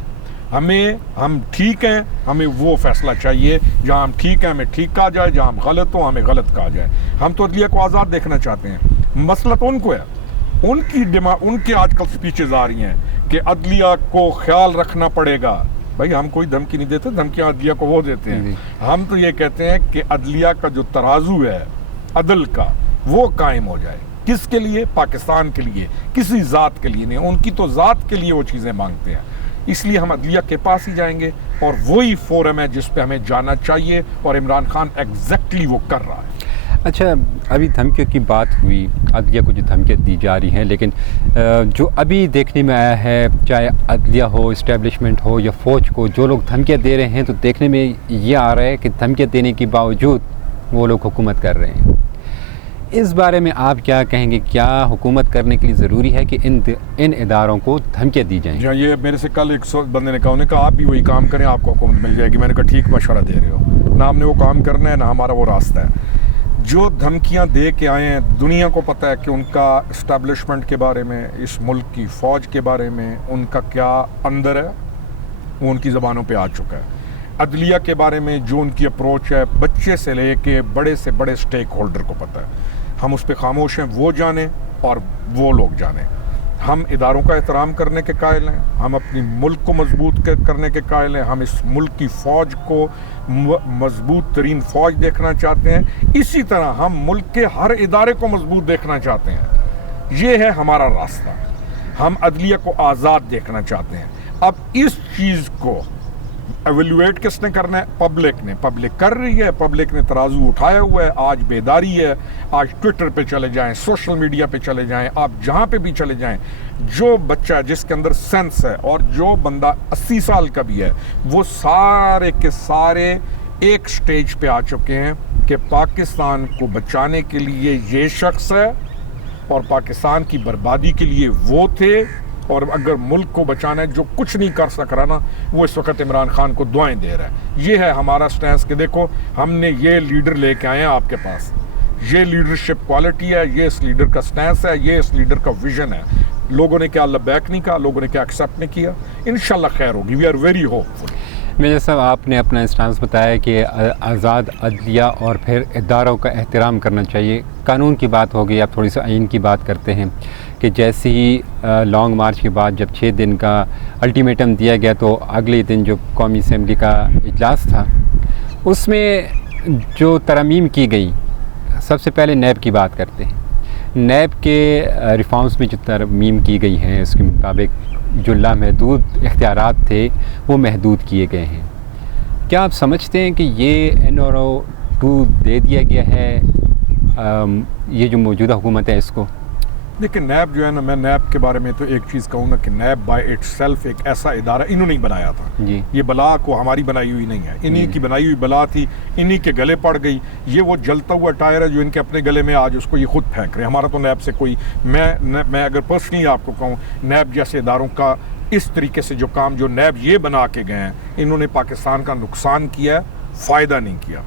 ہم ٹھیک ہیں, ہمیں وہ فیصلہ چاہیے جہاں ہم ٹھیک ہیں ہمیں ٹھیک کہا جائے, جہاں ہم غلط ہوں ہمیں غلط کہا جائے. ہم تو عدلیہ کو آزاد دیکھنا چاہتے ہیں. مسئلہ تو ان کو ہے, ان کی آج کل سپیچز آ رہی ہیں کہ عدلیہ کو خیال رکھنا پڑے گا. بھائی, ہم کوئی دھمکی نہیں دیتے, دھمکیاں عدلیہ کو وہ دیتے ہیں. ہم تو یہ کہتے ہیں کہ عدلیہ کا جو ترازو ہے عدل کا, وہ قائم ہو جائے. کس کے لیے؟ پاکستان کے لیے, کسی ذات کے لیے نہیں. ان کی تو ذات کے لیے وہ چیزیں مانگتے ہیں. اس لیے ہم عدلیہ کے پاس ہی جائیں گے, اور وہی فورم ہے جس پہ ہمیں جانا چاہیے, اور عمران خان ایگزیکٹلی وہ کر رہا ہے. اچھا, ابھی دھمکیوں کی بات ہوئی, عدلیہ کو جو دھمکیاں دی جا رہی ہیں, لیکن جو ابھی دیکھنے میں آیا ہے, چاہے عدلیہ ہو, اسٹیبلشمنٹ ہو یا فوج کو, جو لوگ دھمکیاں دے رہے ہیں, تو دیکھنے میں یہ آ رہا ہے کہ دھمکیاں دینے کے باوجود وہ لوگ حکومت کر رہے ہیں. اس بارے میں آپ کیا کہیں گے؟ کیا حکومت کرنے کے لیے ضروری ہے کہ ان اداروں کو دھمکیاں دی جائیں؟ جی, یہ میرے سے کل ایک بندے نے کہا, انہوں نے کہا آپ بھی وہی کام کریں, آپ کو حکومت مل جائے گی. میں نے کہا ٹھیک, مشورہ دے رہے ہو, نہ ہم نے وہ کام کرنا ہے, نہ ہمارا وہ راستہ ہے. جو دھمکیاں دے کے آئے ہیں, دنیا کو پتہ ہے کہ ان کا اسٹیبلشمنٹ کے بارے میں, اس ملک کی فوج کے بارے میں ان کا کیا اندر ہے, وہ ان کی زبانوں پہ آ چکا ہے. عدلیہ کے بارے میں جو ان کی اپروچ ہے, بچے سے لے کے بڑے سے بڑے سٹیک ہولڈر کو پتہ ہے. ہم اس پہ خاموش ہیں, وہ جانیں اور وہ لوگ جانیں. ہم اداروں کا احترام کرنے کے قائل ہیں, ہم اپنی ملک کو مضبوط کرنے کے قائل ہیں, ہم اس ملک کی فوج کو مضبوط ترین فوج دیکھنا چاہتے ہیں. اسی طرح ہم ملک کے ہر ادارے کو مضبوط دیکھنا چاہتے ہیں. یہ ہے ہمارا راستہ. ہم عدلیہ کو آزاد دیکھنا چاہتے ہیں. اب اس چیز کو ایویلویٹ کس نے کرنا ہے؟ پبلک نے. پبلک کر رہی ہے, پبلک نے ترازو اٹھایا ہوا ہے. آج بیداری ہے. آج ٹویٹر پہ چلے جائیں, سوشل میڈیا پہ چلے جائیں, آپ جہاں پہ بھی چلے جائیں, جو بچہ جس کے اندر سینس ہے, اور جو بندہ 80 سال کا بھی ہے, وہ سارے کے سارے ایک سٹیج پہ آ چکے ہیں کہ پاکستان کو بچانے کے لیے یہ شخص ہے, اور پاکستان کی بربادی کے لیے وہ تھے. اور اگر ملک کو بچانا ہے, جو کچھ نہیں کر سک رہا نا, وہ اس وقت عمران خان کو دعائیں دے رہا ہے. یہ ہے ہمارا سٹینس کہ دیکھو, ہم نے یہ لیڈر لے کے آئے ہیں آپ کے پاس, یہ لیڈرشپ کوالٹی ہے, یہ اس لیڈر کا سٹینس ہے, یہ اس لیڈر کا ویژن ہے. لوگوں نے کیا لبیک نہیں کہا, لوگوں نے کیا ایکسیپٹ نہیں کیا. انشاءاللہ خیر ہوگی. We are very hopeful. Major صاحب, آپ نے اپنا اسٹانس بتایا کہ آزاد عدلیہ اور پھر اداروں کا احترام کرنا چاہیے. قانون کی بات ہوگی, آپ تھوڑی سی آئین کی بات کرتے ہیں کہ جیسے ہی لانگ مارچ کے بعد جب 6 دن کا الٹیمیٹم دیا گیا, تو اگلے دن جو قومی اسمبلی کا اجلاس تھا, اس میں جو ترامیم کی گئی, سب سے پہلے نیب کی بات کرتے ہیں. نیب کے ریفارمز میں جو ترمیم کی گئی ہیں, اس کے مطابق جو لامحدود اختیارات تھے وہ محدود کیے گئے ہیں. کیا آپ سمجھتے ہیں کہ یہ NRO2 دے دیا گیا ہے یہ جو موجودہ حکومت ہے اس کو؟ دیکھیں, نیب جو ہے نا, میں نیب کے بارے میں تو ایک چیز کہوں نا کہ نیب بائی اٹ سیلف ایک ایسا ادارہ انہوں نے بنایا تھا. جی, یہ بلا کو ہماری بنائی ہوئی نہیں ہے, انہی کی بنائی ہوئی بلا تھی, انہی کے گلے پڑ گئی. یہ وہ جلتا ہوا ٹائر ہے جو ان کے اپنے گلے میں, آج اس کو یہ خود پھینک رہے ہیں. ہمارا تو نیب سے کوئی, میں اگر پرسنلی آپ کو کہوں, نیب جیسے اداروں کا اس طریقے سے جو کام جو نیب یہ بنا کے گئے ہیں, انہوں نے پاکستان کا نقصان کیا, فائدہ نہیں کیا.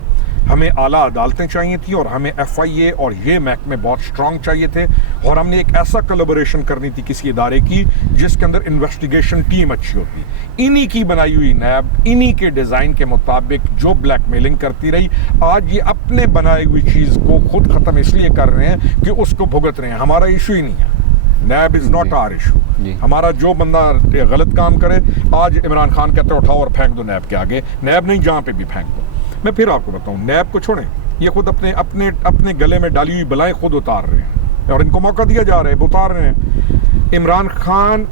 ہمیں اعلیٰ عدالتیں چاہیے تھیں, اور ہمیں FIA اور یہ محکمے بہت سٹرونگ چاہیے تھے, اور ہم نے ایک ایسا کولابوریشن کرنی تھی کسی ادارے کی جس کے اندر انویسٹیگیشن ٹیم اچھی ہوتی. انہی کی بنائی ہوئی نیب, انہی کے ڈیزائن کے مطابق جو بلیک میلنگ کرتی رہی, آج یہ اپنے بنائی ہوئی چیز کو خود ختم اس لیے کر رہے ہیں کہ اس کو بھگت رہے ہیں. ہمارا ایشو ہی نہیں ہے. NAB is not our issue. ہمارا جو بندہ غلط کام کرے, آج عمران خان کہتے ہیں اٹھاؤ اور پھینک دو نیب کے آگے. نیب نہیں, جہاں پہ بھی پھینک دو. میں پھر آپ کو بتاؤں, نیب کو چھوڑیں, یہ خود اپنے گلے میں ڈالی ہوئی بلائیں خود اتار رہے ہیں, اور ان کو موقع دیا جا رہا ہے, اتار رہے ہیں. عمران خان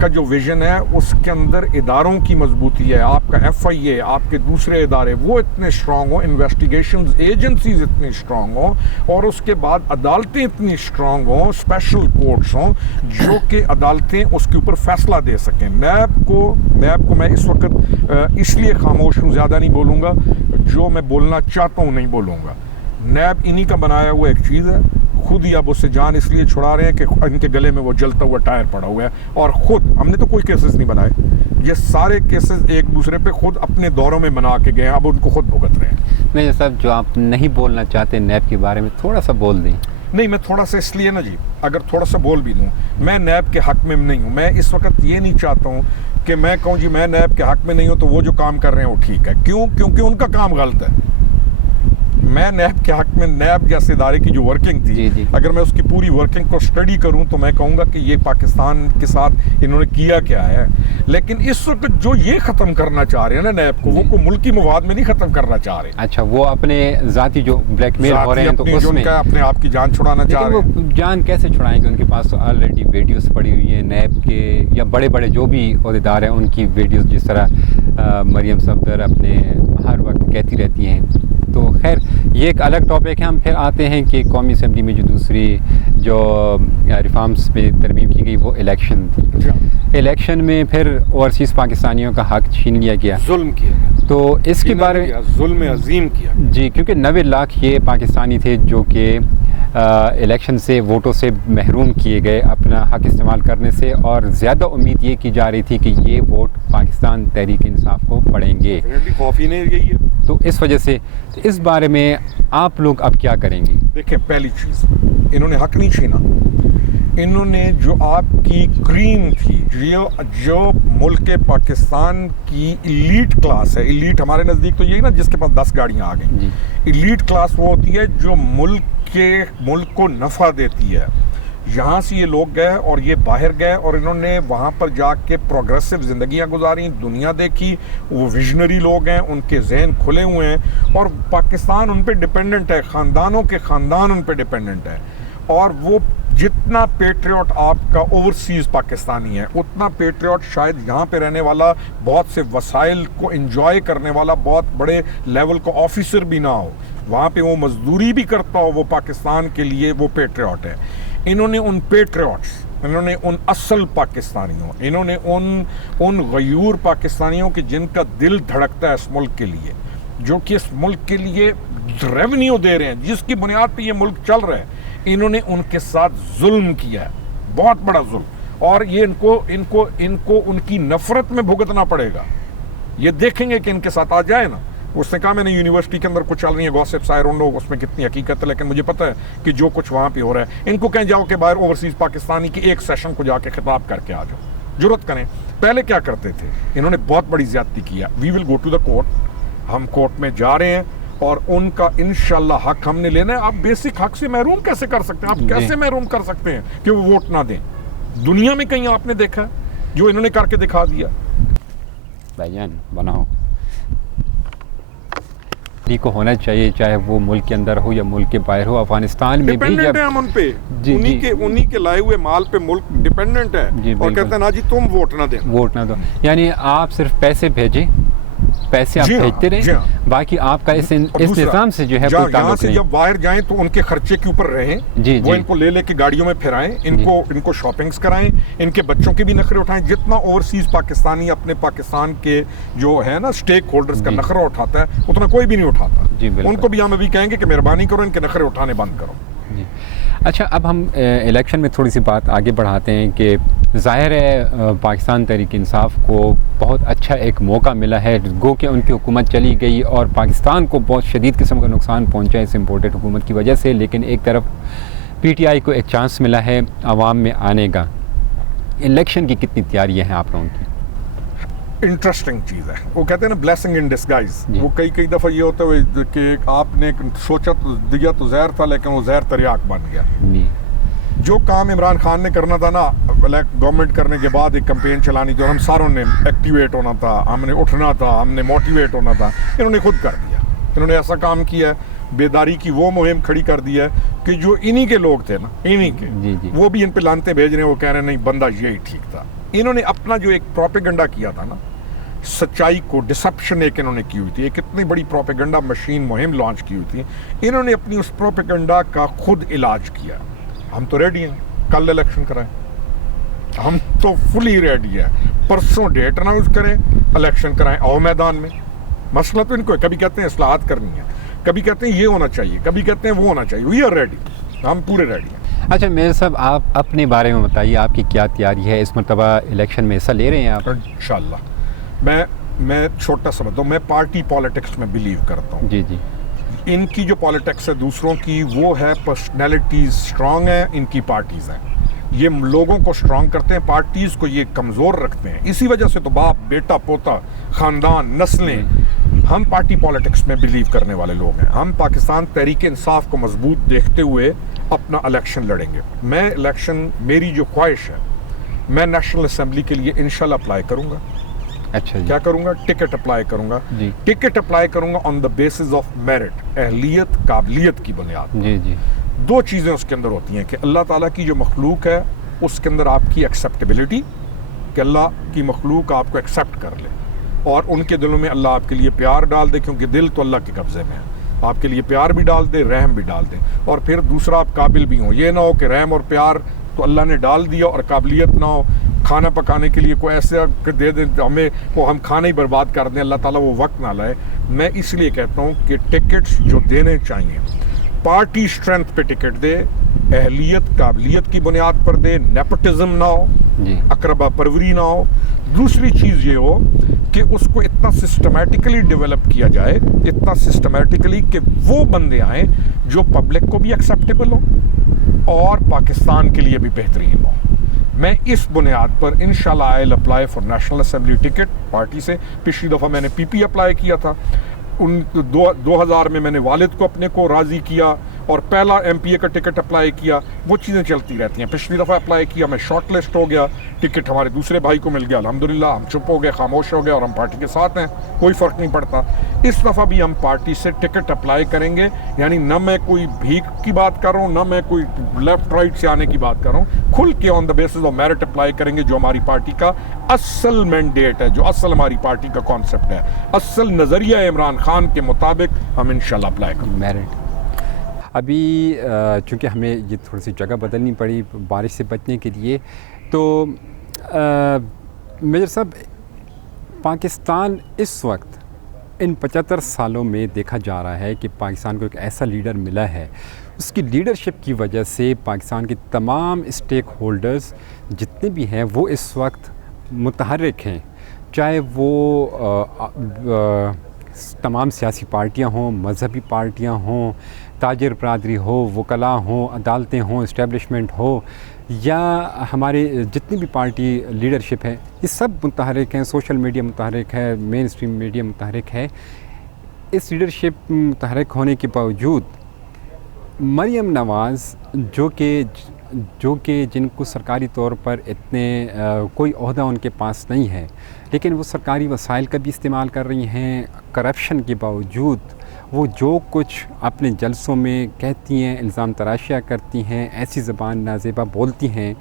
کا جو ویژن ہے اس کے اندر اداروں کی مضبوطی ہے, آپ کا FIA, آپ کے دوسرے ادارے وہ اتنے اسٹرانگ ہوں, انویسٹیگیشنز ایجنسیز اتنی اسٹرانگ ہوں, اور اس کے بعد عدالتیں اتنی اسٹرانگ ہوں, اسپیشل کورٹس ہوں جو کہ عدالتیں اس کے اوپر فیصلہ دے سکیں. نیب کو میں اس وقت اس لیے خاموش ہوں, زیادہ نہیں بولوں گا, جو میں بولنا چاہتا ہوں نہیں بولوں گا. نیب انہی کا بنایا ہوا ایک چیز ہے, خود ہی اب اس سے جان اس لیے چھڑا رہے ہیں کہ ان کے گلے میں وہ جلتا ہوا ٹائر پڑا ہوا ہے, اور خود ہم نے تو کوئی کیسز نہیں بنائے, یہ سارے کیسز ایک دوسرے پہ خود اپنے دوروں میں بنا کے گئے ہیں, اب ان کو خود بھگت رہے ہیں. میجر صاحب, جو آپ نہیں بولنا چاہتے نیب کے بارے میں تھوڑا سا بول دیں. نہیں, میں تھوڑا سا اس لیے نا جی, اگر تھوڑا سا بول بھی دوں, میں نیب کے حق میں نہیں ہوں. میں اس وقت یہ نہیں چاہتا ہوں کہ میں کہوں جی میں نیب کے حق میں نہیں ہوں تو وہ جو کام کر رہے ہیں وہ ٹھیک ہے. کیوں؟ کیونکہ ان کا کام غلط ہے. میں نیب کے حق میں, نیب جیسے ادارے کی جو ورکنگ تھی, اگر میں اس کی پوری ورکنگ کو اسٹڈی کروں تو میں کہوں گا کہ یہ پاکستان کے ساتھ انہوں نے کیا کیا ہے. لیکن اس وقت جو یہ ختم کرنا چاہ رہے ہیں نا نیب کو, وہ کو ملکی مفاد میں نہیں ختم کرنا چاہ رہے. اچھا, وہ اپنے ذاتی جو بلیک میل ہو رہے ہیں تو اس میں اپنے آپ کی جان چھڑانا چاہ رہے ہیں. وہ جان کیسے چھڑائیں گے؟ ان کے پاس تو آلریڈی ویڈیوز پڑی ہوئی ہیں نیب کے یا بڑے بڑے جو بھی عہدیدار ہیں ان کی ویڈیوز, جس طرح مریم صفدر اپنے ہر وقت کہتی رہتی ہیں. تو خیر یہ ایک الگ ٹاپک ہے. ہم پھر آتے ہیں کہ قومی اسمبلی میں جو دوسری جو ریفارمز پہ ترمیم کی گئی وہ الیکشن تھی. الیکشن میں پھر اوورسیز پاکستانیوں کا حق چھین لیا گیا, ظلم کیا گیا. تو اس کے بارے میں ظلم عظیم کیا جی, کیونکہ 90 لاکھ یہ پاکستانی تھے جو کہ الیکشن سے ووٹوں سے محروم کیے گئے اپنا حق استعمال کرنے سے, اور زیادہ امید یہ کی جا رہی تھی کہ یہ ووٹ پاکستان تحریک انصاف کو پڑیں گے. خوف ہی نہیں گئی ہے. تو اس وجہ سے اس بارے میں آپ لوگ اب کیا کریں گے؟ دیکھیں, پہلی چیز, انہوں نے حق نہیں چھینا. انہوں نے جو آپ کی کریم تھی, جو ملک پاکستان کی ایلیٹ کلاس ہے, ایلیٹ ہمارے نزدیک تو یہی نا جس کے پاس 10 گاڑیاں آ گئیں, ایلیٹ کلاس وہ ہوتی ہے جو ملک کو نفع دیتی ہے. یہاں سے یہ لوگ گئے اور یہ باہر گئے اور انہوں نے وہاں پر جا کے پروگریسو زندگیاں گزاری, دنیا دیکھی. وہ ویژنری لوگ ہیں, ان کے ذہن کھلے ہوئے ہیں, اور پاکستان ان پہ ڈیپینڈنٹ ہے, خاندانوں کے خاندان ان پہ ڈیپینڈنٹ ہے. اور وہ جتنا پیٹریوٹ آپ کا اوورسیز پاکستانی ہے, اتنا پیٹریوٹ شاید یہاں پہ رہنے والا, بہت سے وسائل کو انجوائے کرنے والا, بہت بڑے لیول کا آفیسر بھی نہ ہو, وہاں پہ وہ مزدوری بھی کرتا ہو, وہ پاکستان کے لیے وہ پیٹریوٹ ہے. انہوں نے ان پیٹریوٹس, انہوں نے ان اصل پاکستانیوں, انہوں نے ان غیور پاکستانیوں کے جن کا دل دھڑکتا ہے اس ملک کے لیے, جو کہ اس ملک کے لیے ریونیو دے رہے ہیں, جس کی بنیاد پہ یہ ملک چل رہا ہے, انہوں نے ان کے ساتھ ظلم کیا ہے, بہت بڑا ظلم. اور یہ ان کو ان کی نفرت میں بھگتنا پڑے گا. یہ دیکھیں گے کہ ان کے ساتھ آ جائے نا. اس نے کہا میں نے یونیورسٹی کے اندر کچھ چل رہی ہے گوسپس, آئی ڈونٹ نو اس میں کتنی حقیقت ہے, لیکن مجھے پتہ ہے کہ جو کچھ وہاں پہ ہو رہا ہے, ان کو کہیں جاؤ کہ باہر اوورسیز پاکستانی کی ایک سیشن کو جا کے خطاب کر کے آ جاؤ, جرت کریں. پہلے کیا کرتے تھے, انہوں نے بہت بڑی زیادتی کیا. وی ول گو ٹو دا کورٹ, ہم کورٹ میں جا رہے ہیں اور ان کا انشاءاللہ حق ہم نے لینا ہے. آپ بیسک حق سے محروم کیسے کر سکتے ہیں؟ آپ کیسے محروم کر سکتے ہیں کہ وہ ووٹ نہ دیں؟ دنیا میں کہیں آپ نے دیکھا ہے جو انہوں نے کر کے دکھا دیا؟ بھائی جان بناؤ کو ہونا چاہیے, چاہے وہ ملک کے اندر ہو یا ملک کے باہر ہو. افغانستان میں بھی ڈیپینڈنٹ ہے ہم ان پہ, انہی کے لائے ہوئے مال پہ ملک ڈیپینڈنٹ ہے, اور کہتے ہیں نا جی تم ووٹ نہ دیں, ووٹ نہ دو. یعنی آپ صرف پیسے بھیجیں, پیسے آپ بھیجتے رہیں, باقی آپ کا اس نظام سے جو ہے کوئی تعلق نہیں. جب باہر جائیں تو ان کے خرچے کے اوپر رہیں, وہ ان کو لے کے گاڑیوں میں پھرائیں, ان کو شاپنگز کرائیں, ان کے بچوں کے بھی نخرے اٹھائیں. جتنا اوورسیز پاکستانی اپنے پاکستان کے جو ہے نا اسٹیک ہولڈرز کا نخرہ اٹھاتا ہے, اتنا کوئی بھی نہیں اٹھاتا. ان کو بھی ہم ابھی کہیں گے کہ مہربانی کرو, ان کے نخرے اٹھانے بند کرو. اچھا, اب ہم الیکشن میں تھوڑی سی بات آگے بڑھاتے ہیں کہ ظاہر ہے پاکستان تحریک انصاف کو بہت اچھا ایک موقع ملا ہے, گو کہ ان کی حکومت چلی گئی اور پاکستان کو بہت شدید قسم کا نقصان پہنچا اس امپورٹڈ حکومت کی وجہ سے, لیکن ایک طرف پی ٹی آئی کو ایک چانس ملا ہے عوام میں آنے کا. الیکشن کی کتنی تیاریاں ہیں آپ لوگوں کی؟ انٹرسٹنگ چیز ہے, وہ کہتے ہیں نا بلیسنگ ان ڈسگائز. وہ کئی دفعہ یہ ہوتا ہے کہ آپ نے سوچا تو دیا تو زہر تھا, لیکن وہ زہر تریاک بن گیا. جو کام عمران خان نے کرنا تھا نا گورنمنٹ کرنے کے بعد, ایک کمپین چلانی تھی اور ہم ساروں نے ایکٹیویٹ ہونا تھا, ہم نے اٹھنا تھا, ہم نے موٹیویٹ ہونا تھا, انہوں نے خود کر دیا. انہوں نے ایسا کام کیا ہے, بیداری کی وہ مہم کھڑی کر دی ہے کہ جو انہی کے لوگ تھے نا, انہی کے, وہ بھی ان پہ لانتے بھیج رہے ہیں. وہ کہہ رہے ہیں نہیں بندہ یہی ٹھیک تھا, انہوں نے اپنا جو ایک پروپیگنڈا کیا تھا نا، سچائی کو ڈسپشن ایک انہوں نے کی ہوئی تھی، ایک اتنی بڑی پروپیگنڈا مشین مہم لانچ کی ہوئی تھی، انہوں نے اپنی اس پروپیگنڈا کا خود علاج کیا. ہم تو ریڈی ہیں، کل الیکشن کرائیں، ہم تو فلی ریڈی ہیں، پرسوں ڈیٹ اناؤنس کریں، الیکشن کرائیں، آؤ میدان میں. مسئلہ تو ان کو ہے، کبھی کہتے ہیں اصلاحات کرنی ہے، کبھی کہتے ہیں یہ ہونا چاہیے، کبھی کہتے ہیں وہ ہونا چاہیے. وی آر ریڈی، ہم پورے ریڈی ہیں. اچھا میئر صاحب، آپ اپنے بارے میں بتائیے، آپ کی کیا تیاری ہے؟ اس مرتبہ الیکشن میں حصہ لے رہے ہیں آپ؟ انشاءاللہ میں چھوٹا سا بتاؤں، میں پارٹی پالیٹکس میں بلیو کرتا ہوں. جی جی. ان کی جو پالیٹکس ہے دوسروں کی، وہ ہے پرسنالٹیز اسٹرانگ ہیں، ان کی پارٹیز ہیں، یہ لوگوں کو اسٹرانگ کرتے ہیں، پارٹیز کو یہ کمزور رکھتے ہیں. اسی وجہ سے تو باپ بیٹا پوتا خاندان نسلیں، ہم پارٹی پالیٹکس میں بلیو کرنے والے لوگ ہیں. ہم پاکستان تحریک انصاف کو مضبوط دیکھتے ہوئے اپنا الیکشن لڑیں گے. میں الیکشن، میری جو خواہش ہے، میں نیشنل اسمبلی کے لیے انشاءاللہ اپلائی کروں گا. اچھا جی. کیا کروں گا؟ ٹکٹ اپلائی کروں گا. جی. ٹکٹ اپلائی کروں گا آن دا بیسز آف میرٹ، اہلیت قابلیت کی بنیاد. جی جی. دو چیزیں اس کے اندر ہوتی ہیں کہ اللہ تعالیٰ کی جو مخلوق ہے اس کے اندر آپ کی ایکسیپٹیبلٹی، کہ اللہ کی مخلوق آپ کو ایکسیپٹ کر لے، اور ان کے دلوں میں اللہ آپ کے لیے پیار ڈال دے، کیونکہ دل تو اللہ کے قبضے میں ہے. آپ کے لیے پیار بھی ڈال دے، رحم بھی ڈال دے، اور پھر دوسرا آپ قابل بھی ہوں. یہ نہ ہو کہ رحم اور پیار تو اللہ نے ڈال دیا اور قابلیت نہ ہو، کھانا پکانے کے لیے کوئی ایسا دے دیں ہمیں، وہ ہم کھانا ہی برباد کر دیں، اللہ تعالیٰ وہ وقت نہ لائے. میں اس لیے کہتا ہوں کہ ٹکٹس جو دینے چاہیے، پارٹی اسٹرینتھ پہ ٹکٹ دے، اہلیت قابلیت کی بنیاد پر دے، نیپوٹزم نہ ہو، جی. اقربا پروری نہ ہو. دوسری چیز یہ ہو کہ اس کو اتنا سسٹمیٹکلی ڈیولپ کیا جائے، اتنا سسٹمیٹکلی کہ وہ بندے آئیں جو پبلک کو بھی ایکسیپٹیبل ہو اور پاکستان کے لیے بھی بہترین ہو. میں اس بنیاد پر انشاءاللہ I will apply for national assembly ticket party سے. پچھلی دفعہ میں نے پی پی اپلائی کیا تھا، 2000 میں نے والد کو اپنے کو راضی کیا اور پہلا ایم پی اے کا ٹکٹ اپلائی کیا. وہ چیزیں چلتی رہتی ہیں. پچھلی دفعہ اپلائی کیا، میں شارٹ لسٹ ہو گیا، ٹکٹ ہمارے دوسرے بھائی کو مل گیا، الحمدللہ. ہم چپ ہو گئے، خاموش ہو گئے، اور ہم پارٹی کے ساتھ ہیں، کوئی فرق نہیں پڑتا. اس دفعہ بھی ہم پارٹی سے ٹکٹ اپلائی کریں گے. یعنی نہ میں کوئی بھیک کی بات کر رہا ہوں، نہ میں کوئی لیفٹ رائٹ سے آنے کی بات کر رہا ہوں. کھل کے on the basis of merit apply کریں گے، جو ہماری پارٹی کا اصل مینڈیٹ ہے، جو اصل ہماری پارٹی کا کانسیپٹ ہے، اصل نظریہ عمران خان کے مطابق ہم انشاءاللہ اپلائی کریں گے. میرٹ. ابھی چونکہ ہمیں یہ تھوڑی سی جگہ بدلنی پڑی بارش سے بچنے کے لیے، تو میجر صاحب، پاکستان اس وقت ان 75 سالوں میں دیکھا جا رہا ہے کہ پاکستان کو ایک ایسا لیڈر ملا ہے، اس کی لیڈرشپ کی وجہ سے پاکستان کے تمام اسٹیک ہولڈرز جتنے بھی ہیں وہ اس وقت متحرک ہیں، چاہے وہ تمام سیاسی پارٹیاں ہوں، مذہبی پارٹیاں ہوں، تاجر برادری ہو، وکلاء ہوں، عدالتیں ہوں، اسٹیبلشمنٹ ہو، یا ہمارے جتنی بھی پارٹی لیڈرشپ ہے، یہ سب متحرک ہیں. سوشل میڈیا متحرک ہے، مین اسٹریم میڈیا متحرک ہے. اس لیڈرشپ متحرک ہونے کے باوجود مریم نواز جو کہ جن کو سرکاری طور پر اتنے کوئی عہدہ ان کے پاس نہیں ہے، لیکن وہ سرکاری وسائل کا بھی استعمال کر رہی ہیں. کرپشن کے باوجود وہ جو کچھ اپنے جلسوں میں کہتی ہیں، الزام تراشیاں کرتی ہیں، ایسی زبان نازیبا بولتی ہیں.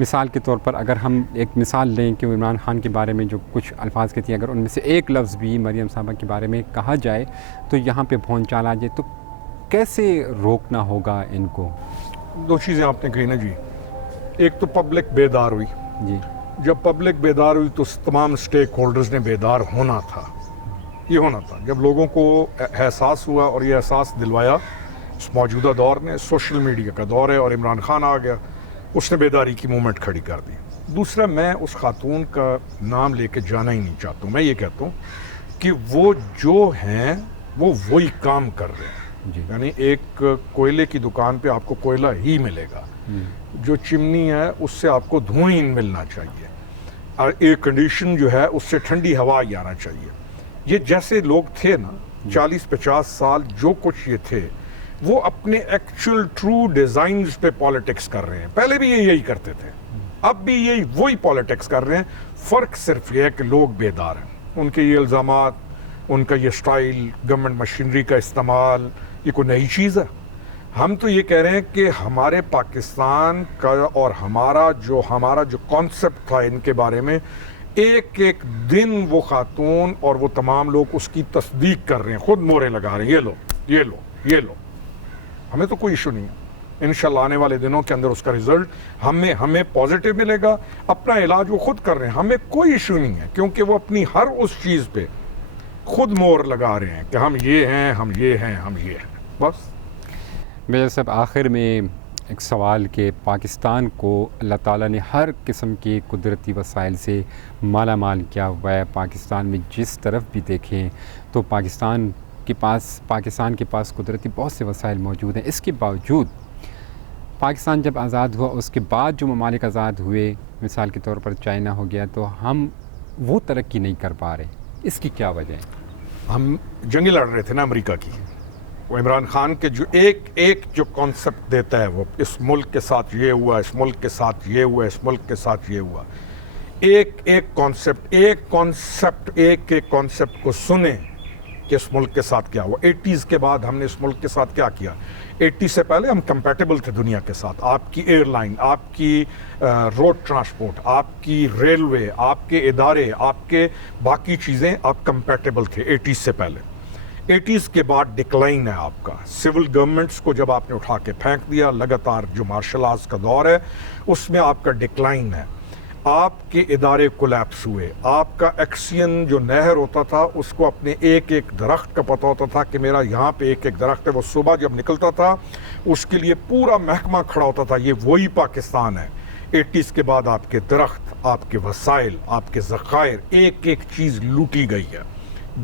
مثال کے طور پر اگر ہم ایک مثال لیں کہ عمران خان کے بارے میں جو کچھ الفاظ کہتی ہیں، اگر ان میں سے ایک لفظ بھی مریم صاحبہ کے بارے میں کہا جائے تو یہاں پہ بھون چال آ جائے. تو کیسے روکنا ہوگا ان کو؟ دو چیزیں آپ نے کہی نا جی. ایک تو پبلک بیدار ہوئی. جی. جب پبلک بیدار ہوئی تو تمام اسٹیک ہولڈرز نے بیدار ہونا تھا. یہ ہونا تھا. جب لوگوں کو احساس ہوا، اور یہ احساس دلوایا اس موجودہ دور نے، سوشل میڈیا کا دور ہے اور عمران خان آ گیا، اس نے بیداری کی موومنٹ کھڑی کر دی. دوسرا، میں اس خاتون کا نام لے کے جانا ہی نہیں چاہتا ہوں. میں یہ کہتا ہوں کہ وہ جو ہیں وہ وہی کام کر رہے ہیں. جی. یعنی ایک کوئلے کی دکان پہ آپ کو کوئلہ ہی ملے گا، جو چمنی ہے اس سے آپ کو دھواں ہی ملنا چاہیے، اور ایئر کنڈیشن جو ہے اس سے ٹھنڈی ہوا ہی آنا چاہیے. یہ جیسے لوگ تھے نا 40-50 سال، جو کچھ یہ تھے وہ اپنے ایکچوئل ٹرو ڈیزائنز پہ پالیٹکس کر رہے ہیں. پہلے بھی یہی کرتے تھے، اب بھی وہی پالیٹکس کر رہے ہیں. فرق صرف یہ ہے کہ لوگ بیدار ہیں. ان کے یہ الزامات، ان کا یہ سٹائل، گورنمنٹ مشینری کا استعمال، یہ کوئی نئی چیز ہے؟ ہم تو یہ کہہ رہے ہیں کہ ہمارے پاکستان کا اور ہمارا جو کانسیپٹ تھا ان کے بارے میں، ایک ایک دن وہ خاتون اور وہ تمام لوگ اس کی تصدیق کر رہے ہیں، خود مورے لگا رہے ہیں، یہ لو یہ لو یہ لو. ہمیں تو کوئی ایشو نہیں ہے. انشاءاللہ آنے والے دنوں کے اندر اس کا رزلٹ ہمیں پازیٹیو ملے گا. اپنا علاج وہ خود کر رہے ہیں، ہمیں کوئی ایشو نہیں ہے، کیونکہ وہ اپنی ہر اس چیز پہ خود مور لگا رہے ہیں کہ ہم یہ ہیں، ہم یہ ہیں، ہم یہ ہیں. بس میجر صاحب، آخر میں ایک سوال کہ پاکستان کو اللہ تعالیٰ نے ہر قسم کے قدرتی وسائل سے مالا مال کیا ہوا ہے. پاکستان میں جس طرف بھی دیکھیں تو پاکستان کے پاس قدرتی بہت سے وسائل موجود ہیں. اس کے باوجود پاکستان جب آزاد ہوا، اس کے بعد جو ممالک آزاد ہوئے، مثال کے طور پر چائنا ہو گیا، تو ہم وہ ترقی نہیں کر پا رہے. اس کی کیا وجہ ہے؟ ہم جنگیں لڑ رہے تھے نا امریکہ کی. وہ عمران خان کے جو ایک جو کانسیپٹ دیتا ہے، وہ اس ملک کے ساتھ یہ ہوا، اس ملک کے ساتھ یہ ہوا، اس ملک کے ساتھ یہ ہوا. ایک کانسیپٹ کو سنیں کہ اس ملک کے ساتھ کیا ہوا. 80s کے بعد ہم نے اس ملک کے ساتھ کیا کیا. 80 سے پہلے ہم کمپیٹیبل تھے دنیا کے ساتھ. آپ کی ایئر لائن، آپ کی روڈ ٹرانسپورٹ، آپ کی ریلوے، آپ کے ادارے، آپ کے باقی چیزیں، آپ کمپیٹیبل تھے 80s سے پہلے. 80s کے بعد ڈکلائن ہے آپ کا. سول گورنمنٹس کو جب آپ نے اٹھا کے پھینک دیا، لگاتار جو مارشل آرٹس کا دور ہے اس میں آپ کا ڈکلائن ہے. آپ کے ادارے کولیپس ہوئے. آپ کا ایکسین جو نہر ہوتا تھا اس کو اپنے ایک درخت کا پتہ ہوتا تھا کہ میرا یہاں پہ ایک درخت ہے. وہ صبح جب نکلتا تھا اس کے لیے پورا محکمہ کھڑا ہوتا تھا. یہ وہی پاکستان ہے. 80s کے بعد آپ کے درخت، آپ کے وسائل، آپ کے ذخائر، ایک چیز لوٹی گئی ہے.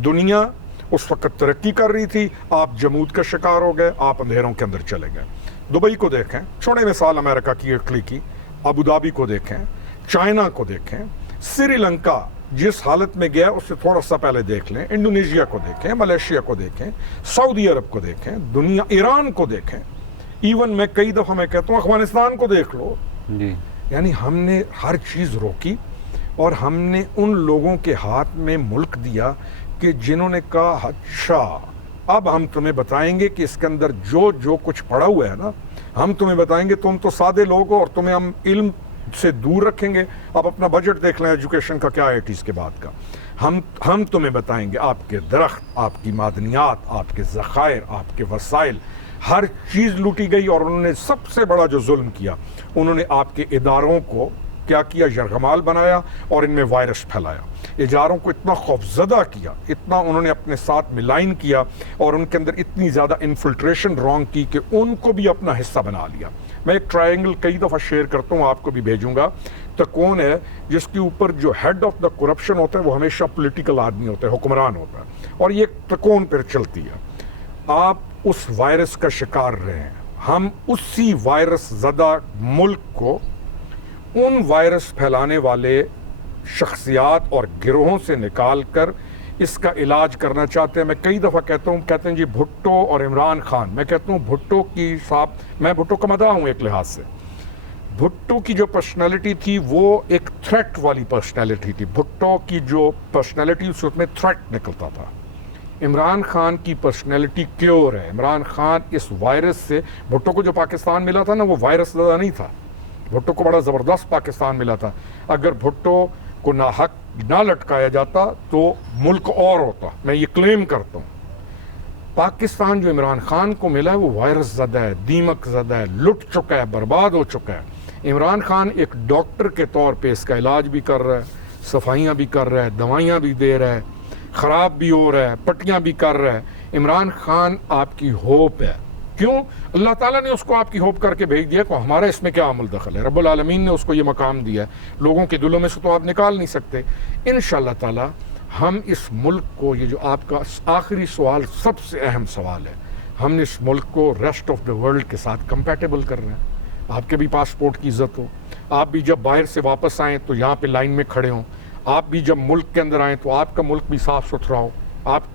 دنیا اس وقت ترقی کر رہی تھی، آپ جمود کا شکار ہو گئے، آپ اندھیروں کے اندر چلے گئے. دبئی کو دیکھیں، چھوڑے مثال امریکہ کی، اٹلی کی. ابوظہبی کو دیکھیں، چائنا کو دیکھیں، سری لنکا جس حالت میں گیا اس سے تھوڑا سا پہلے دیکھ لیں. انڈونیشیا کو دیکھیں، ملیشیا کو دیکھیں، سعودی عرب کو دیکھیں، دنیا ایران کو دیکھیں. ایون میں کئی دفعہ میں کہتا ہوں افغانستان کو دیکھ لو. یعنی ہم نے ہر چیز روکی اور ہم نے ان لوگوں کے ہاتھ میں ملک دیا کہ جنہوں نے کہا اچھا اب ہم تمہیں بتائیں گے کہ اس کے اندر جو کچھ پڑا ہوا ہے نا، ہم تمہیں بتائیں گے. تم تو سادے لوگ ہو اور تمہیں ہم علم سے دور رکھیں گے. آپ اپنا بجٹ دیکھ لیں ایجوکیشن کا کیا ہے 80s کے بعد کا. ہم تمہیں بتائیں گے آپ کے درخت، آپ کی معدنیات، آپ کے ذخائر، آپ کے وسائل، ہر چیز لوٹی گئی. اور انہوں نے سب سے بڑا جو ظلم کیا، انہوں نے آپ کے اداروں کو کیا کیا، یرغمال بنایا اور ان میں وائرس پھیلایا. اداروں کو اتنا خوفزدہ کیا، اتنا انہوں نے اپنے ساتھ ملائن کیا اور ان کے اندر اتنی زیادہ انفلٹریشن رانگ کی کہ ان کو بھی اپنا حصہ بنا لیا. میں ایک ٹرائنگل کئی دفعہ شیئر کرتا ہوں، آپ کو بھی بھیجوں گا. تو کون ہے جس کے اوپر جو ہیڈ آف دا کرپشن ہوتا ہے وہ ہمیشہ پولیٹیکل آدمی ہوتا ہے، حکمران ہوتا ہے، اور یہ تکون پر چلتی ہے. آپ اس وائرس کا شکار رہے ہیں. ہم اسی وائرس زدہ ملک کو ان وائرس پھیلانے والے شخصیات اور گروہوں سے نکال کر اس کا علاج کرنا چاہتے ہیں. میں کئی دفعہ کہتے ہیں جی بھٹو اور عمران خان. میں کہتا ہوں بھٹو کی صاحب، میں بھٹو کا مداح ہوں ایک لحاظ سے. بھٹو کی جو پرسنالٹی تھی وہ ایک تھریٹ والی پرسنالٹی تھی. بھٹو کی جو پرسنالٹی اس میں تھریٹ نکلتا تھا. عمران خان کی پرسنالٹی کیور ہے. عمران خان اس وائرس سے، بھٹو کو جو پاکستان ملا تھا نا وہ وائرس زدہ نہیں تھا. بھٹو کو بڑا زبردست پاکستان ملا تھا. اگر بھٹو کو ناحق نہ لٹکایا جاتا تو ملک اور ہوتا. میں یہ کلیم کرتا ہوں. پاکستان جو عمران خان کو ملا ہے وہ وائرس زدہ ہے، دیمک زدہ ہے، لٹ چکا ہے، برباد ہو چکا ہے. عمران خان ایک ڈاکٹر کے طور پہ اس کا علاج بھی کر رہا ہے، صفائیاں بھی کر رہا ہے، دوائیاں بھی دے رہا ہے، خراب بھی ہو رہا ہے، پٹیاں بھی کر رہا ہے. عمران خان آپ کی ہوپ ہے. کیوں؟ اللہ تعالیٰ نے اس کو آپ کی ہوپ کر کے بھیج دیا کہ ہمارا اس میں کیا عمل دخل ہے. رب العالمین نے اس کو یہ مقام دیا ہے. لوگوں کے دلوں میں سے تو آپ نکال نہیں سکتے. انشاءاللہ تعالیٰ ہم اس ملک کو، یہ جو آپ کا آخری سوال سب سے اہم سوال ہے، ہم نے اس ملک کو ریسٹ آف دا ورلڈ کے ساتھ کمپیٹیبل کر رہے ہیں. آپ کے بھی پاسپورٹ کی عزت ہو، آپ بھی جب باہر سے واپس آئیں تو یہاں پہ لائن میں کھڑے ہوں، آپ بھی جب ملک کے اندر آئیں تو آپ کا ملک بھی صاف ستھرا ہو، آپ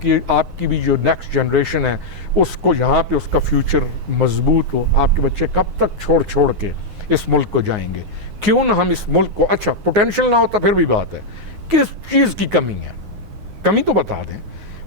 کی بھی جو نیکسٹ جنریشن ہے اس کو یہاں پہ اس کا فیوچر مضبوط ہو. آپ کے بچے کب تک چھوڑ کے اس ملک کو جائیں گے؟ کیوں نہ ہم اس ملک کو، اچھا پوٹینشیل نہ ہوتا پھر بھی بات ہے، کس چیز کی کمی ہے، کمی تو بتا دیں.